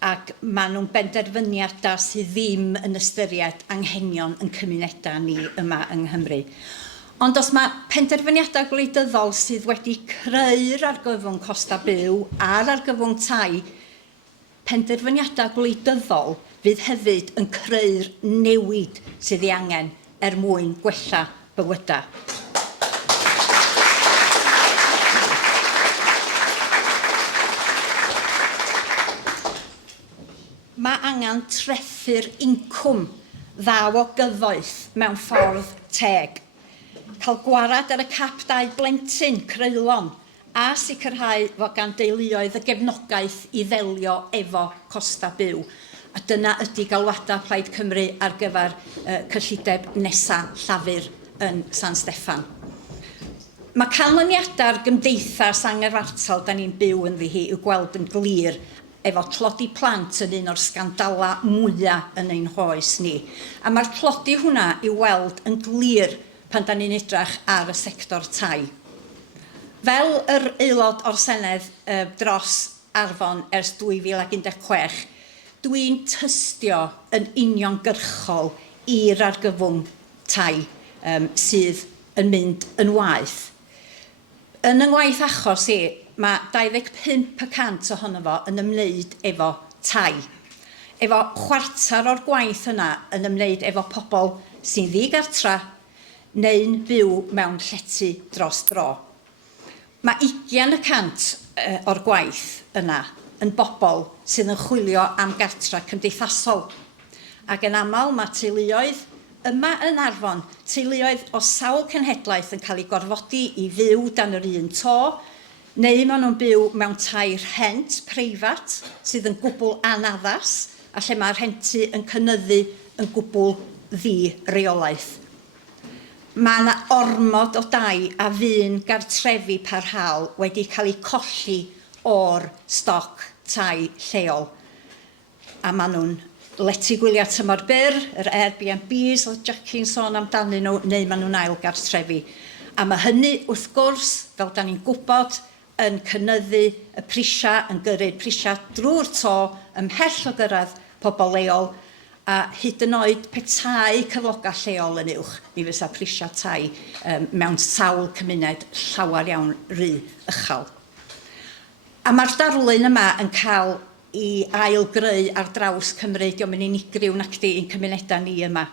ac maen nhw'n benderfyniadau sydd ddim yn ystyried anghenion yn cymunedau ni yma yng Nghymru. Ond os mae penderfyniadau gwleidyddol sydd wedi creu'r argyfwng costa byw a'r argyfwng tai, penderfyniadau gwleidyddol fydd hefyd yn creu'r newid sydd ei angen mwyn gwella bywydau. mae angen trethu'r incwm ddaw o gyfoeth mewn ffordd teg. Cael gwarad ar y cap 2 blentyn, creulon, a sicrhau fod gan deuluoedd y gefnogaeth i ddelio efo costa byw. A dyna ydy galwadau Plaid Cymru ar gyfer cyllideb nesaf llafur yn San Steffan. Mae canlyniadau'r gymdeithas angerfartal da ni'n byw yn ddi i'w gweld yn glir efo tlodi plant yn un o'r sgandala mwyaf yn ein hoes ni. A mae'r tlodi hwnna i'w weld yn glir pan da ni'n edrych ar y sector tai. Fel yr aelod o'r Senedd dros Arfon ers 2016, dwi'n tystio yn uniongyrchol i'r argyfwng tai sydd yn mynd yn waith. Yn yngwaith achos mae 25% ohono fo yn ymwneud efo tai. Efo chwarter o'r gwaith yna yn ymwneud efo pobl sy'n ddigartra neu'n byw mewn llety dros dro. Mae 20% o'r gwaith yna yn bobl sydd yn chwilio am gartra cymdeithasol. Ac yn aml mae teuluoedd yma yn Arfon, teuluoedd o sawl cenhedlaeth yn cael ei gorfodi i fyw dan yr un to, neu maen nhw'n byw mewn tai rhent preifat sydd yn gwbl anaddas, a lle mae'r rhentu yn cynyddu yn gwbl ddi-reolaeth. Mae yna ormod o dai a fy'n gartrefi parhaol wedi cael ei colli o'r stoc tai lleol. A maen nhw'n letu gwyliau tymor byr, yr Airbnbs o Jackie'n sôn amdanyn nhw, neu maen nhw'n ail gartrefi. A mae hynny, wrth gwrs, fel da ni'n gwybod, yn cynyddu y prisia, yn gyrru'r prisia drwy'r to ymhell o gyrraedd pobl leol, a hyd yn oed petai cyfloga lleol yn uwch, mi fysa prisia tai mewn sawl cymuned llawer iawn rhy uchel. A mae'r darlun yma yn cael i ailgreu ar draws Cymru, diolch yn unigryw nac di i'n cymunedau ni yma.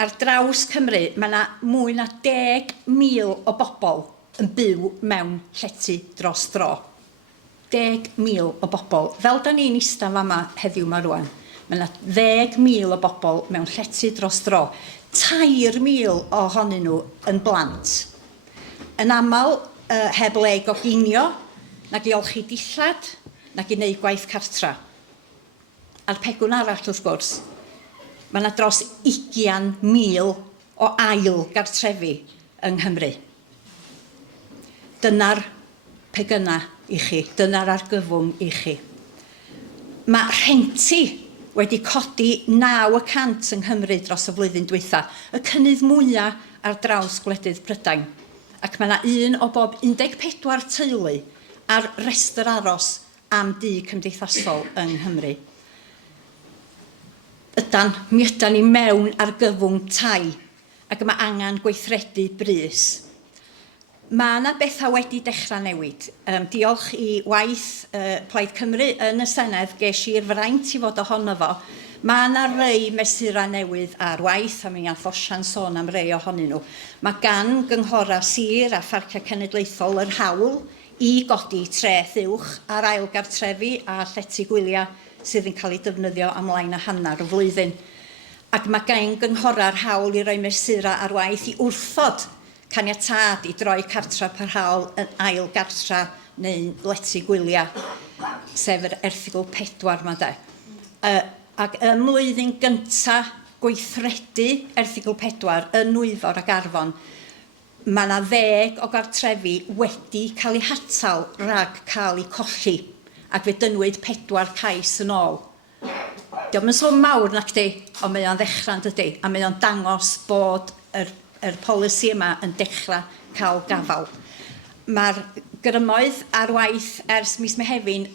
Ar draws Cymru, mae yna mwy na 10,000 o bobl yn byw mewn llety dros dro. 10,000 o bobl. Fel da ni'n eistedd fama heddiw yma rwan, mae yna 10,000 o bobl mewn llety dros dro. 3,000 ohonyn nhw yn blant. Yn aml heb le goginio, nag i olchi dillad, nag i wneud gwaith cartra. A'r pegwn arall wrth gwrs, mae yna dros 20,000 o ail gartrefi yng Nghymru. Dyna'r pegynna i chi, dyna'r argyfwng i chi. Mae rhentu wedi codi 9% yng Nghymru dros y flwyddyn dwytha, y cynnydd mwyaf ar draws gwledydd Prydain. Ac mae yna un o bob 14 teulu ar restr aros am dŷ cymdeithasol yng Nghymru. Mi ydan ni mewn ar gyfwng tai, ac mae angen gweithredu brys. Mae yna bethau wedi dechrau newid. Diolch i waith Plaid Cymru yn y Senedd, ges i'r fraint i fod ohono fo. Mae yna rei mesura newydd ar waith, a mi gath Osian sôn am rei ohonyn nhw. Mae gan gynghora sir a pharciau cenedlaethol yr hawl i godi treth uwch ar ail gartrefi a llety gwyliau sydd yn cael ei defnyddio am lain a hanner o flwyddyn. Ac mae gan gynghora'r hawl i roi mesura ar waith i wrthod caniatad i droi cartra parhaol yn ail gartra neu lety gwyliau, sef yr erthygl 4 yma de. Ac ym mlwyddyn gyntaf gweithredu erthygl 4 yn Nwyfor ac Arfon, mae yna 10 o gartrefi wedi cael eu hatal rhag cael eu colli, ac fe dynwyd 4 cais yn ôl. Diolch yn sôn mawr nac di, ond mae o'n ddechrau'n dydy, a mae o'n dangos bod yr polisi yma yn dechrau cael gafal. Mae'r grymoedd ar waith ers mis Mehefin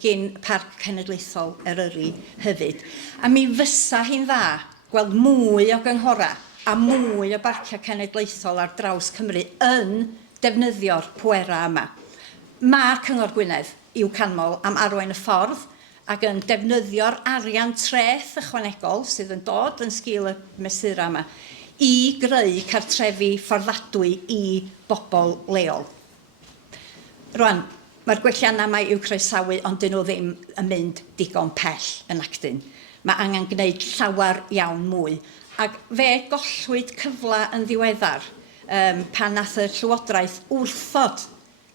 gyn Parc Cenedlaethol Eryri hefyd. A mi fysa hi'n dda gweld mwy o gynghora a mwy o barciau cenedlaethol ar draws Cymru yn defnyddio'r pwera yma. Mae Cyngor Gwynedd i'w canmol am arwain y ffordd ac yn defnyddio'r arian treth ychwanegol sydd yn dod yn sgil y mesura yma i greu cartrefi fforddadwy i bobl leol. Rwan, mae'r gwelliannau yma i'w croesawu, ond dyn nhw ddim yn mynd digon pell yn acdyn. mae angen gwneud llawer iawn mwy. Ac fe gollwyd cyfle yn ddiweddar pan nath y Llywodraeth wrthod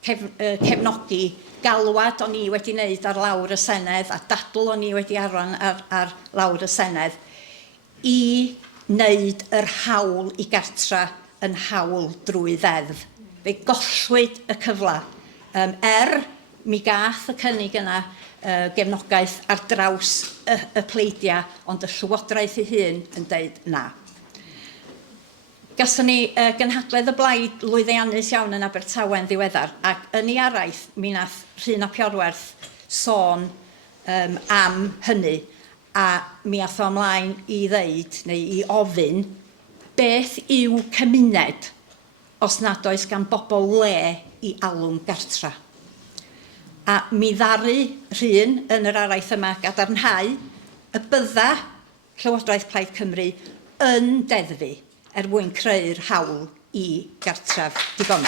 cefnogi galwad o'n i wedi wneud ar lawr y Senedd a dadl o'n i wedi arwain ar lawr y Senedd i wneud yr hawl i gartra yn hawl drwy ddeddf. Fe gollwyd y cyfle. Mi gath y cynnig yna gefnogaeth ar draws y pleidiau, ond y Llywodraeth ei hun yn dweud na. Gathon ni gynhadledd y blaid lwyddiannus iawn yn Abertawe'n ddiweddar, ac yn ei araith mi nath Rhun ap Iorwerth sôn am hynny, a mi ath o ymlaen i ddeud, neu i ofyn, beth yw cymuned os nad oes gan bobl le i alw'n gartra. A mi ddaru Rhun yn yr araith yma gadarnhau y bydda Llywodraeth Plaid Cymru yn deddfu mwyn creu'r hawl i gartref digonol.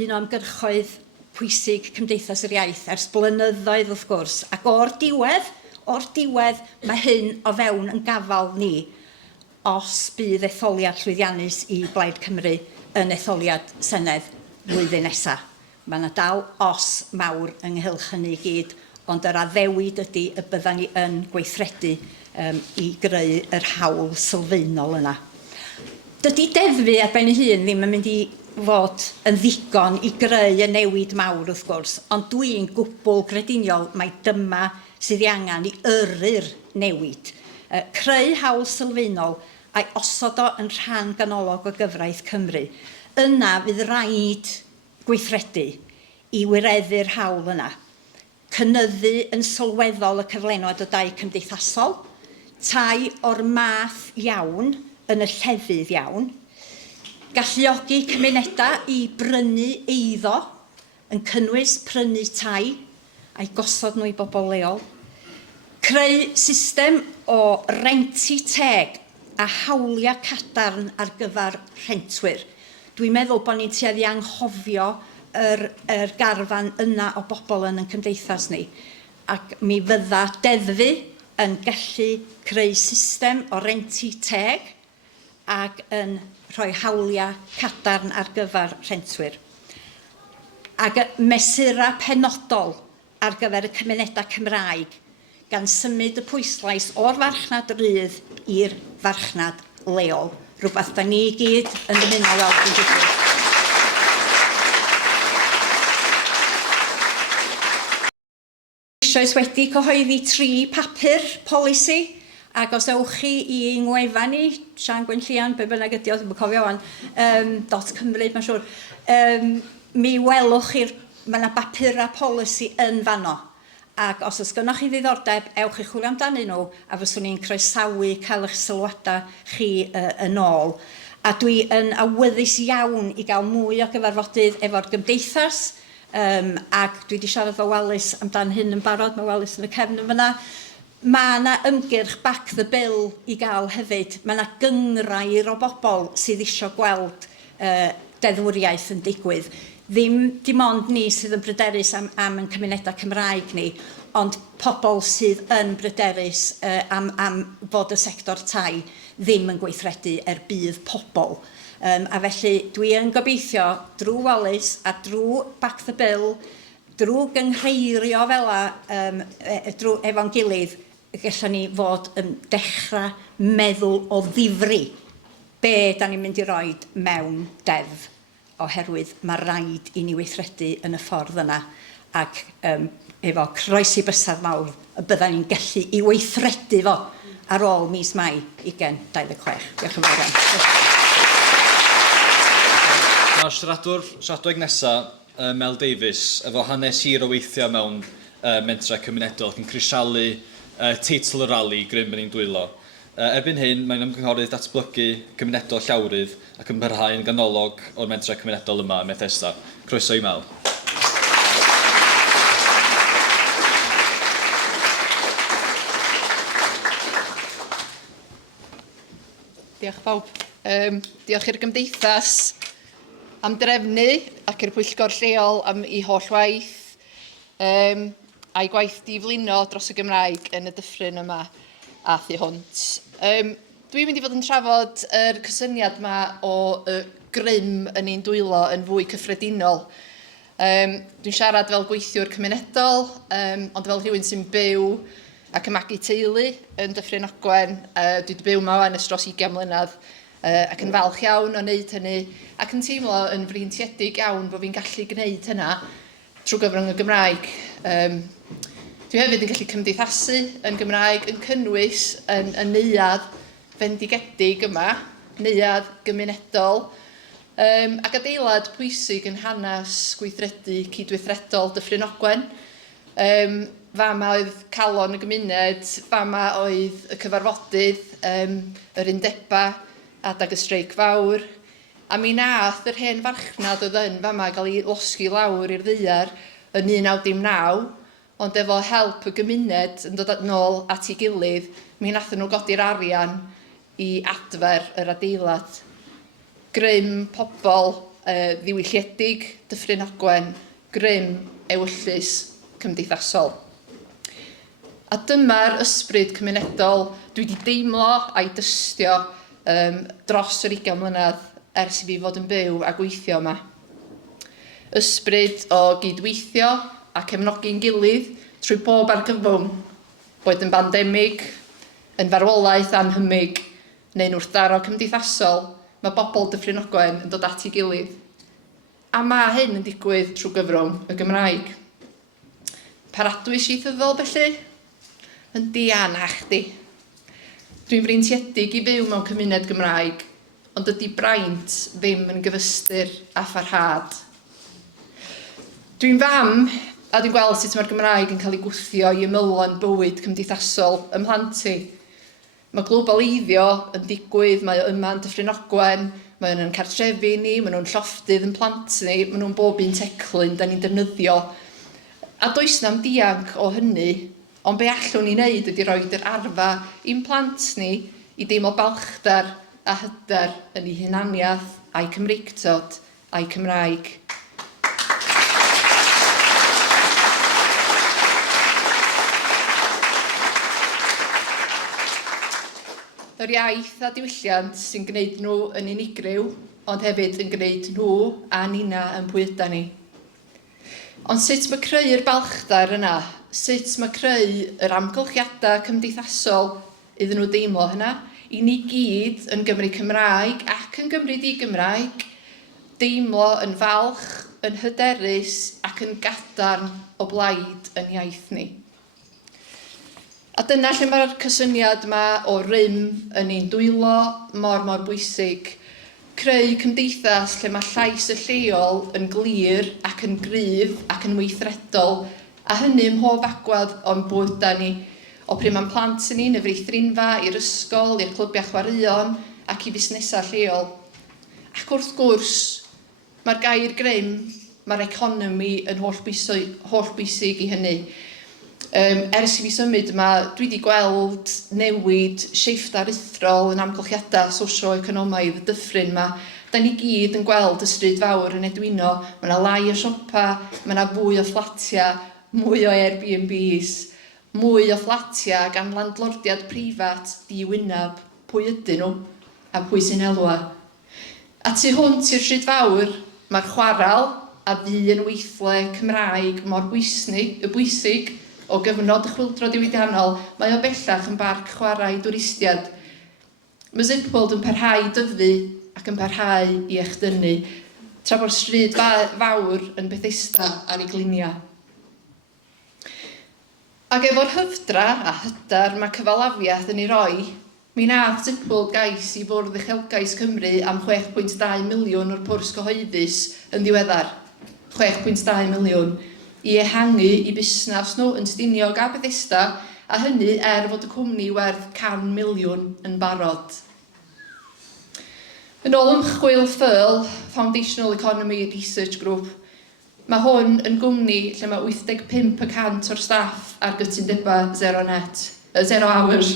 Un o ymgyrchoedd pwysig Cymdeithas yr Iaith ers blynyddoedd wrth gwrs, ac o'r diwedd mae hyn o fewn yn gafal ni os bydd etholiad llwyddiannus i Blaid Cymru yn etholiad Senedd flwyddyn nesaf. Mae yna dal os mawr ynghylch hynny i gyd, ond yr addewid ydy y byddan ni yn gweithredu i greu yr hawl sylfaenol yna. Dydy deddfu ar ben ei hun ddim yn mynd i fod yn ddigon i greu y newid mawr wrth gwrs, ond dwi'n gwbl grediniol mai dyma sydd i angen i yrru'r newid. Creu hawl sylfaenol a'i osod o yn rhan ganolog o gyfraith Cymru. Yna fydd rhaid gweithredu i wireddu'r hawl yna. Cynyddu yn sylweddol y cyflenwad o dai cymdeithasol, tai o'r math iawn yn y llefydd iawn, galluogi cymunedau i brynu eiddo yn cynnwys prynu tai a'i gosod nhw i bobl leol, creu system o renti teg a hawliau cadarn ar gyfer rhentwyr. Dwi'n meddwl bod ni'n tueddu anghofio yr garfan yna o bobl yn cymdeithas ni. Ac mi fydda deddfu yn gallu creu system o renti teg ac yn rhoi hawliau cadarn ar gyfer rhentwyr. Ac mesura penodol ar gyfer y cymunedau Cymraeg gan symud y pwyslais o'r farchnad rydd i'r farchnad leol. Rhywbeth da ni gyd yn dymuno weld yn digwydd. Eisoes wedi cyhoeddi 3 papur polisi, ac os ewch chi i ngwefan ni, Sian Gwenllian, be bynnag ydi o, ddim yn cofio wan, .cymru, mae'n siŵr, mi welwch chi, mae yna bapura polisi yn fanno. Ac os oes gynnwch chi ddiddordeb, ewch chi chwilio amdanyn nhw, a fyswn ni'n croesawu cael eich sylwadau chi yn ôl. A dwi yn awyddus iawn i gael mwy o gyfarfodydd efo'r gymdeithas, ac dwi wedi siarad fo Walys amdan hyn yn barod, mae Walys yn y cefn yn fyna. Mae yna ymgyrch back the bill i gael hefyd. Mae yna gyngrair o bobl sydd eisiau gweld deddfwriaeth yn digwydd. Dim ond ni sydd yn bryderus am yn cymunedau Cymraeg ni, ond pobl sydd yn bryderus am fod y sector tai ddim yn gweithredu bydd pobl. A felly dwi yn gobeithio drwy Walys a drwy back the bill, drwy gynghreirio fela efo'n gilydd, gallwn ni fod yn dechrau meddwl o ddifri be da ni'n mynd i roi mewn deddf. Oherwydd mae rhaid i ni weithredu yn y ffordd yna, ac efo croesi bysedd mawr, bydda ni'n gallu i weithredu fo ar ôl mis Mai 2026. Diolch yn fawr iawn. Mae'r siaradwr nesaf, Mel Davies, efo hanes hir o weithio mewn mentrau cymunedol, ac yn crisialu teitl y Rali, Grym yn Dwylo. Erbyn hyn, mae'n ymgynghorydd datblygu cymunedol llawrydd ac yn parhau'n ganolog o'r mentrau cymunedol yma ym Bethesda. Croeso i Mel. Diolch bawb. Diolch i'r Gymdeithas am drefnu ac i'r Pwyllgor Lleol am ei holl waith a'i gwaith diflino dros y Gymraeg yn y dyffryn yma a thu hwnt. Dwi'n mynd i fod yn trafod yr cysyniad yma o Grym yn ein Dwylo yn fwy cyffredinol. Dwi'n siarad fel gweithiwr cymunedol, ond fel rhywun sy'n byw ac yn magu teulu yn Dyffryn Ogwen. Dwi wedi byw yma wan ers dros 20 mlynedd ac yn falch iawn o wneud hynny ac yn teimlo yn freintiedig iawn bod fi'n gallu gwneud hynna trwy gyfrwng y Gymraeg. Dwi hefyd yn gallu cymdeithasu yn Gymraeg yn cynnwys yn neuadd fendigedig yma, neuadd gymunedol, ac adeilad pwysig yn hanes gweithredu cydweithredol Dyffryn Ogwen. Fama oedd calon y gymuned, fama oedd y cyfarfodydd, yr undeba, adag y streic fawr. A mi nath yr hen farchnad oedd yn fama gael ei losgi lawr i'r ddaear yn 1919, ond efo help y gymuned yn dod nôl at ei gilydd, mi nath nhw godi'r arian i adfer yr adeilad. Grym pobl ddiwylliedig Dyffryn Ogwen, grym ewyllus cymdeithasol. A dyma'r ysbryd cymunedol dwi wedi deimlo a'i dystio dros yr 20 mlynedd ers i fi fod yn byw a gweithio yma. Ysbryd o gydweithio a cefnogi'n gilydd trwy bob argyfwng, boed yn bandemig, yn farwolaeth anhymig neu'n wrthdaro cymdeithasol, mae bobl Dyffryn Ogwen yn dod at ei gilydd. A mae hyn yn digwydd trwy gyfrwng y Gymraeg. Paradwys ieithyddol felly? Yn dianach di. Dwi'n freintiedig i fyw mewn cymuned Gymraeg, ond ydy braint ddim yn gyfystyr a pharhad. Dwi'n fam, a dwi'n gweld sut mae'r Gymraeg yn cael ei gwthio i ymylon bywyd cymdeithasol ym mhlant i. Mae globaleiddio yn digwydd, mae o yma yn Dyffryn Ogwen, mae o'n cartrefi ni, mae nhw'n llofftydd yn plant ni, mae nhw'n bob un teclyn da ni'n defnyddio. A does na'm dianc o hynny, ond be allwn ni wneud ydy roed yr arfa i'n plant ni i deimlo balchdar a hyder yn ei hunaniaeth a'i Cymreictod a'i Cymraeg. Yr iaith a diwylliant sy'n gwneud nhw yn unigryw, ond hefyd yn gwneud nhw a nina yn pwy yda ni. Ond sut mae creu'r balchdar yna, sut mae creu yr amgylchiadau cymdeithasol iddyn nhw deimlo hynna, i ni gyd yn Gymru Cymraeg ac yn Gymru di-Gymraeg, deimlo yn falch, yn hyderus ac yn gadarn o blaid yn iaith ni. A dyna lle mae'r cysyniad yma o rym yn ein dwylo mor bwysig. Creu cymdeithas lle mae llais y lleol yn glir ac yn gryf ac yn weithredol, a hynny ym mhob agwedd o'n bwyda ni, o pryd mae'n plant ni, y freithrinfa, i'r ysgol, i'r clwbiau chwaraeon ac i busnesau lleol. Ac wrth gwrs, mae'r gair grym, mae'r economi yn hollbwysig i hynny. Ers i fi symud yma, dwi wedi gweld newid shift aruthrol yn amgylchiadau sosio-economaidd y dyffryn yma. Da ni gyd yn gweld y stryd fawr yn edwyno. Mae yna lai o siopa, mae yna fwy o fflatiau, mwy o Airbnbs, mwy o fflatiau gan landlordiad preifat di-wyneb pwy ydyn nhw a pwy sy'n elwa. A tu hwnt i'r stryd fawr, mae'r chwaral a ddyn weithle Cymraeg mor bwysig o gyfnod y chwyldro diwydiannol, mae o bellach yn barc chwarae dwristiad. Mae Zippwold yn parhau dyfu ac yn parhau i echdynnu, tra bo'r stryd fawr yn Bethesda ar ei glinia. Ac efo'r hyfdra a hyder mae cyfalafiaeth yn ei roi, mi nath Zippwold gais i Fwrdd Uchelgais Cymru am 6.2 miliwn o'r pwrs cyhoeddus yn ddiweddar. 6.2 miliwn. I ehangu i busnes nhw yn Stiniog a Bethesda, a hynny fod y cwmni werth 100 miliwn yn barod. Yn ôl ymchwil FEARL, Foundational Economy Research Group, mae hwn yn gwmni lle mae 85% o'r staff ar gytundebau 0 hours.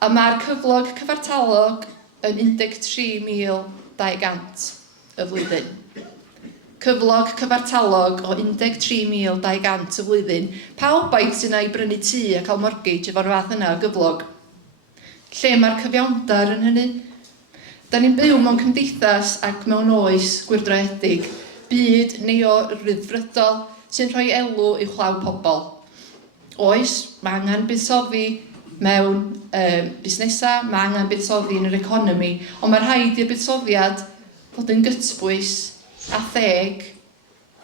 A mae'r cyflog cyfartalog yn 13,200 y flwyddyn. Cyflog cyfartalog o 13,200 y flwyddyn. Pa obaith sy'n ei brynu tŷ a cael mortgage efo'r fath yna o gyflog? Lle mae'r cyfiawnder yn hynny? Da ni'n byw mewn cymdeithas ac mewn oes gwirdraedig, byd neo-ryddfrydol sy'n rhoi elw i'w chlaw pobl. Oes, mae angen buddsoddi mewn busnesau, mae angen buddsoddi yn yr economi, ond mae rhaid i'r buddsoddiad fod yn gytbwys a theg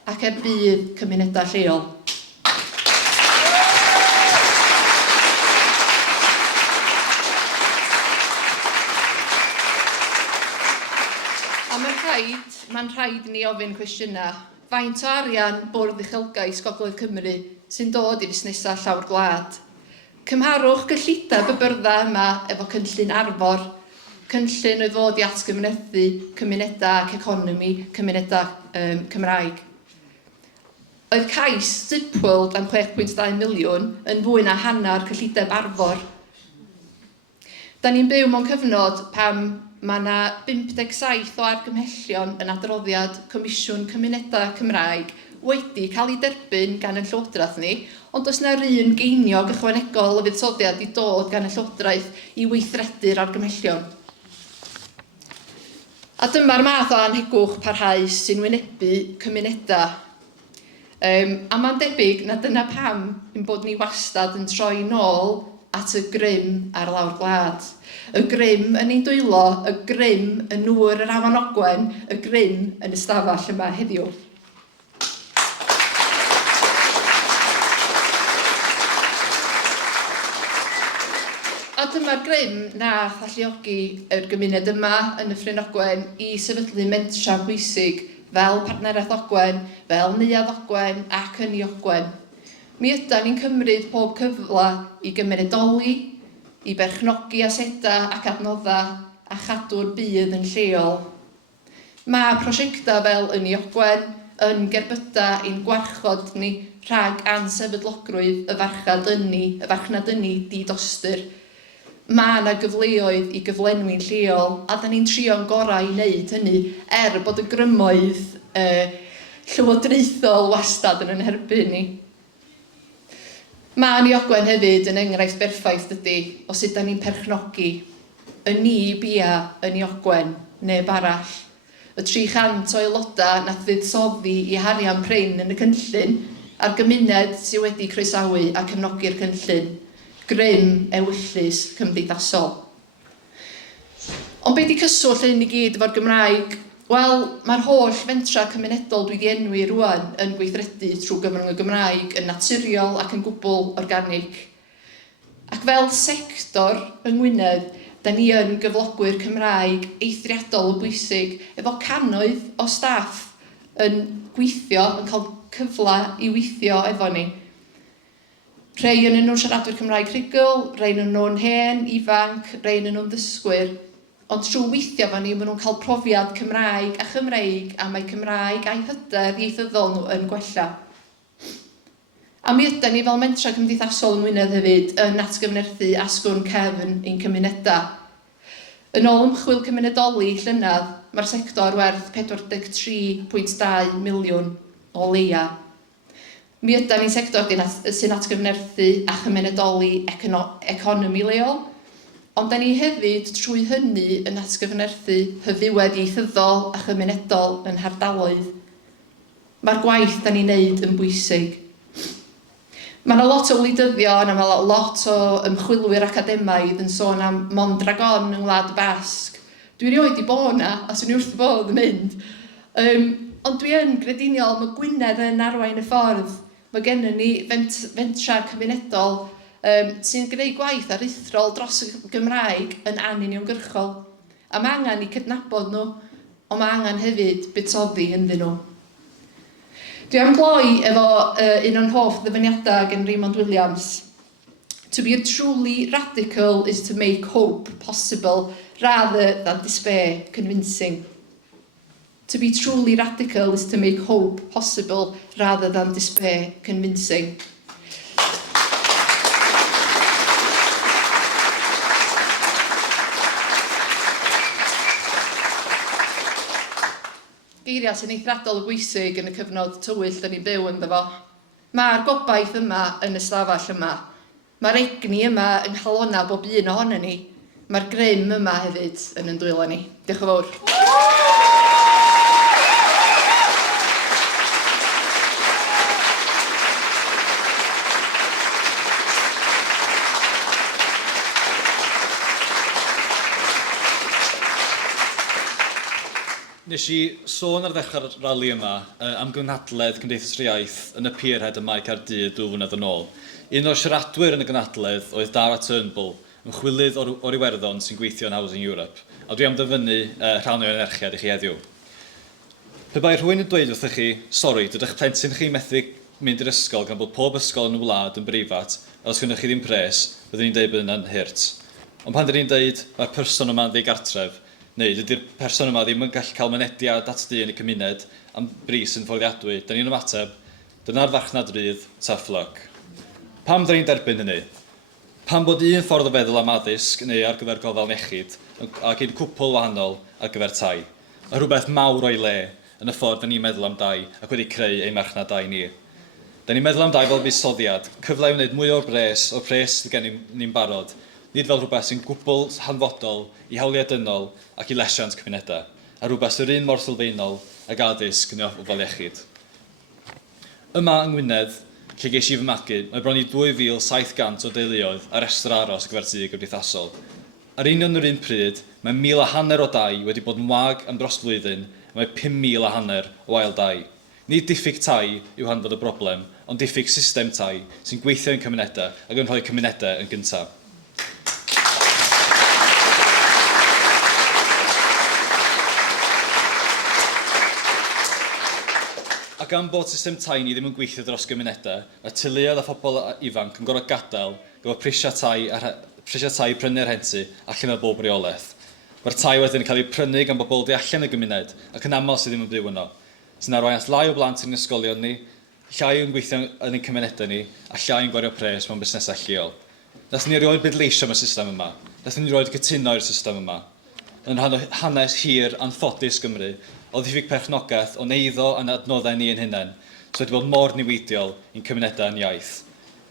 ac er bydd cymunedau lleol. A mae'n rhaid i ni ofyn cwestiynau. Faint o arian Bwrdd Uchelgais Gogledd Cymru sy'n dod i busnesau llawr gwlad? Cymharwch gyllideb y byrdda yma efo cynllun Arfor, cynllun oedd fod i atgyfnerthu cymunedau ac economi cymunedau Cymraeg. Oedd cais Zipworld am 6.2 miliwn yn fwy na hanner cyllideb Arfor. Da ni'n byw mewn cyfnod pam mae yna 57 o argymhellion yn adroddiad Comisiwn Cymunedau Cymraeg wedi cael ei derbyn gan y Llywodraeth ni, ond does yna'r un geiniog ychwanegol o fuddsoddiad i dod gan y Llywodraeth i weithredu'r argymhellion. A dyma'r math o anhegwch parhaus sy'n wynebu cymunedau. A mae'n debyg na dyna pam yn bod ni wastad yn troi nôl at y Grym ar lawr gwlad. Y Grym yn ein Dwylo, y Grym yn nŵr yr Afon Ogwen, y Grym yn y stafell yma heddiw. A dyma'r Grym nath alluogi yr gymuned yma yn y Ffryn Ogwen i sefydlu mentra bwysig fel Partneriaeth Ogwen, fel Neuadd Ogwen ac Ynni Ogwen. Mi ydan ni'n cymryd pob cyfle i gymunedoli, i berchnogi asedau ac adnoddau a chadw'r bydd yn lleol. Mae prosiectau fel Ynni Ogwen yn gerbyda i'n gwarchod ni rhag ansefydlogrwydd y farchnad ynni di-dostyr. Mae yna gyfleoedd i gyflenwi'n lleol, a da ni'n trio'n gorau i wneud hynny, bod y grymoedd llywodraethol wastad yn herbyn ni. Mae Ynni Ogwen hefyd yn enghraifft berffaith dydy, o sut da ni'n perchnogi. Y ni bia Ynni Ogwen, neb arall. Y 300 o aelodau nath fuddsoddi i harian prin yn y cynllun a'r gymuned sydd wedi croesawu a cefnogi'r cynllun. Grym ewyllus cymdeithasol. Ond be di cyswllt hyn i gyd efo'r Gymraeg? Wel, mae'r holl fentra cymunedol dwi wedi enwi rwan yn gweithredu trwy gyfrwng y Gymraeg yn naturiol ac yn gwbl organig. Ac fel sector yng Ngwynedd, da ni yn gyflogwyr Cymraeg eithriadol o bwysig efo cannoedd o staff yn gweithio, yn cael cyfle i weithio efo ni. Rhai yn nhw'n siaradwyr Cymraeg rhugl, rhai yn nhw'n hen, ifanc, rhai yn nhw'n ddysgwyr. Ond trwy weithio fo ni, maen nhw'n cael profiad Cymraeg a Chymreig, a mae Cymraeg a'i hyder ieithyddol nhw yn gwella. A mi ydan ni fel mentra cymdeithasol yn Ngwynedd hefyd yn atgyfnerthu asgwrn cefn ein cymunedau. Yn ôl ymchwil cymunedoli llynedd, mae'r sector werth 43.2 miliwn o leia. Mi ydan ni'n sector sy'n atgyfnerthu a chymunedoli economi leol, ond da ni hefyd trwy hynny yn atgyfnerthu hyfywedd ieithyddol a chymunedol yn hardaloedd. Mae'r gwaith da ni'n neud yn bwysig. Mae yna lot o wleidyddion a mae lot o ymchwilwyr academaidd yn sôn am Mondragon yng Ngwlad y Basg. Dwi erioed i bod yna, a swn i wrth y bodd yn mynd. Ond dwi yn grediniol, mae Gwynedd yn arwain y ffordd. Mae gennym ni fentra cymunedol sy'n gwneud gwaith aruthrol dros y Gymraeg yn anuniongyrchol. A mae angen i cydnabod nhw, ond mae angen hefyd buddsoddi ynddyn nhw. Dwi am gloi efo un o'n hoff ddyfyniadau gan Raymond Williams. To be truly radical is to make hope possible rather than despair convincing. To be truly radical is to make hope possible rather than despair convincing. geiriau sy'n eithriadol o bwysig yn y cyfnod tywyll dyn ni'n byw ynddo fo. Mae'r gobaith yma yn y stafell yma. Mae'r egni yma yng nghalonna bob un ohonyn ni. Mae'r grym yma hefyd yn Dwylo ni. Diolch yn fawr. Nes i sôn ar ddechrau'r rali yma am gynhadledd Cymdeithas yr Iaith yn y Pierhead yma i Caerdydd 2 flynedd yn ôl. Un o'r siaradwyr yn y gynhadledd oedd Dara Turnbull, ymchwilydd o'r Iwerddon sy'n gweithio yn Housing Europe, a dwi am dyfynnu rhan o'r enerchiad i chi heddiw. Pe bai rhywun yn dweud wrthych chi, sori, dydych plentyn chi methu mynd i'r ysgol gan bod pob ysgol yn y wlad yn breifat, a os gynnwch chi ddim pres, byddwn ni'n dweud bod yna'n hyrt. Ond pan dyn ni'n dweud mae'r person yma'n ddigartref, neu dydy'r person yma ddim yn gallu cael mynediad at dŷ yn y cymuned am bris yn fforddiadwy, dyn ni'n ymateb, dyna'r farchnad rydd, tough luck. Pam dyn ni'n derbyn hynny? Pam bod un ffordd o feddwl am addysg neu ar gyfer gofal iechyd ac un cwpl wahanol ar gyfer tai. Mae rhywbeth mawr o'i le yn y ffordd dyn ni'n meddwl am dai ac wedi creu ein marchnad dai ni. Dyn ni'n meddwl am dai fel buddsoddiad, cyfle i wneud mwy o'r pres gen ni'n barod, nid fel rhywbeth sy'n gwbl hanfodol i hawliau dynol ac i lesiant cymunedau, a rhywbeth yr un mor sylfaenol ag addysg neu ofal iechyd. Yma yng Ngwynedd, lle ges i fy magu, mae bron i 2,700 o deuluoedd ar restr aros ar gyfer tŷ gymdeithasol. Ar union yr un pryd, mae 1,500 o dai wedi bod yn wag am dros flwyddyn, a mae 5,500 o ail dai. Nid diffyg tai yw hanfod y broblem, ond diffyg system tai sy'n gweithio yn cymunedau ac yn rhoi cymunedau yn gyntaf. Ac am bod system tai ni ddim yn gweithio dros gymunedau, mae teuluoedd a phobl ifanc yn gorfod gadael gyda prisiau tai prynu'r hentu allan o bob reolaeth. Mae'r tai wedyn yn cael ei prynu gan bobl di allan y gymuned ac yn aml sydd ddim yn byw yno, sy'n arwain at lai o blant yn ysgolion ni, llai yn gweithio yn ein cymunedau ni a llai yn gwario pres mewn busnesau lleol. Nathon ni rioed bleidleisio am y system yma. Nathon ni rioed cytuno i'r system yma. Yn hanes hir anffodus Gymru, o ddiffyg perchnogaeth o neiddo yn adnoddau ni yn hunain, so wedi bod mor niweidiol i'n cymunedau yn Iaith.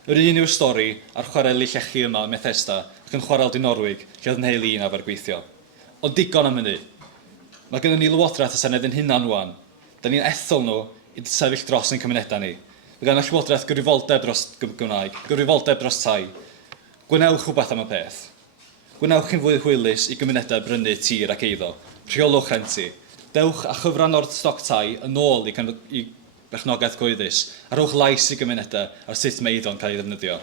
Yr un yw'r stori ar chwareli llechi yma yn Bethesda ac yn chwarel Dinorwig, lle oedd yn heil un afer gweithio. Ond digon am hynny. Mae gennym ni lywodraeth y Senedd yn hunan rwan. Da ni'n ethol nhw i sefyll dros ein cymunedau ni. Mae gan y llywodraeth gyfrifoldeb dros Gymraeg, gyfrifoldeb dros tai. Gwnewch rhywbeth am y peth. Gwnewch yn fwy hwylus i gymunedau brynu tir ac eiddo. Rheolwch rhentu. Dewch a chyfran o'r stoc tai yn ôl i berchnogaeth cyhoeddus, a rhowch lais i gymunedau ar sut mae eiddo'n cael ei ddefnyddio.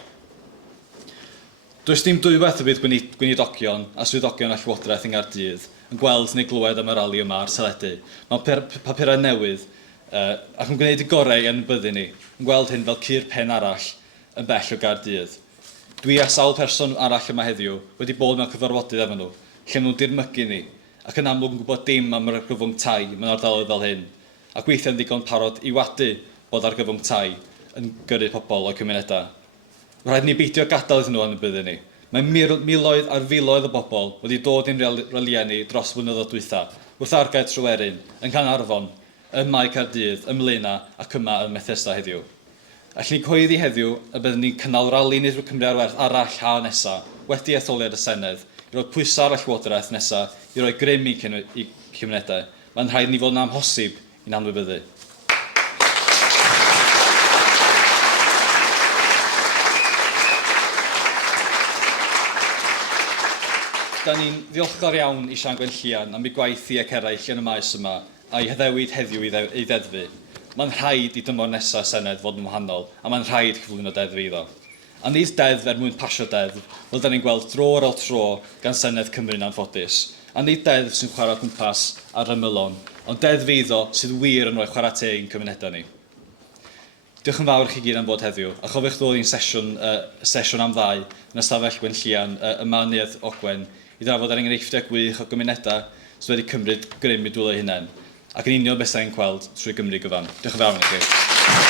Does dim dwywaith y bydd gweinidogion a swyddogion a llywodraeth yng Nghaerdydd yn gweld neu glywed am y rali yma ar teledu. Mae papurau newydd ac yn gwneud y gorau yn byddu ni, yn gweld hyn fel cur pen arall yn bell o Gaerdydd. Dwi a sawl person arall yma heddiw wedi bod mewn cyfarfodydd efo nhw, lle nhw'n dirmygu ni, ac yn amlwg yn gwybod dim am yr argyfwng tai mewn ardaloedd fel hyn, ac weithio'n ddigon parod i wadu bod argyfwng tai yn gyrru pobl o'i cymunedau. Rhaid ni beidio gadael iddyn nhw yn y byddu ni. Mae miloedd ar filoedd o bobl wedi dod i'n raliau ni dros flynyddoedd dwytha, wrth argaeth Tryweryn, yng Nghanarfon, ym Mae Caerdydd, ym Mlaenau ac yma yn Bethesda heddiw. Allwn ni cyhoeddi heddiw y byddwn ni'n cynnal rali nid yw'r Cymru ar werth arall ha nesaf, wedi etholiad y Senedd, i roi pwysau ar y llywodraeth nesaf, i roi grym i cymunedau. Mae'n rhaid ni fod yn amhosib i'n anwybyddu. Da ni'n ddiolchgar iawn i Sian Gwenllian am ei gwaith i ac eraill yn y maes yma a'i heddewid heddiw ei ddeddfu. Mae'n rhaid i dymor nesaf Senedd fod yn wahanol, a mae'n rhaid cyflwyno deddfu iddo. A nid deddf mwyn pasio deddf, fel da ni'n gweld tro ar ôl tro gan Senedd Cymru'n anffodus. A nid deddf sy'n chwarae cwmpas ar ymylon, ond deddf iddo sydd wir yn rhoi chwarae teg i'n cymunedau ni. Diolch yn fawr i chi gyd am bod heddiw, a chofiwch ddod i'n sesiwn am ddau yn ystafell Gwenllian yma yn Neuadd Ogwen i drafod ar enghreifftiau gwych o gymunedau sydd wedi cymryd grym i Dwylo hunain, ac yn union beth sy'n gweld trwy Gymru gyfan. Diolch yn fawr i chi.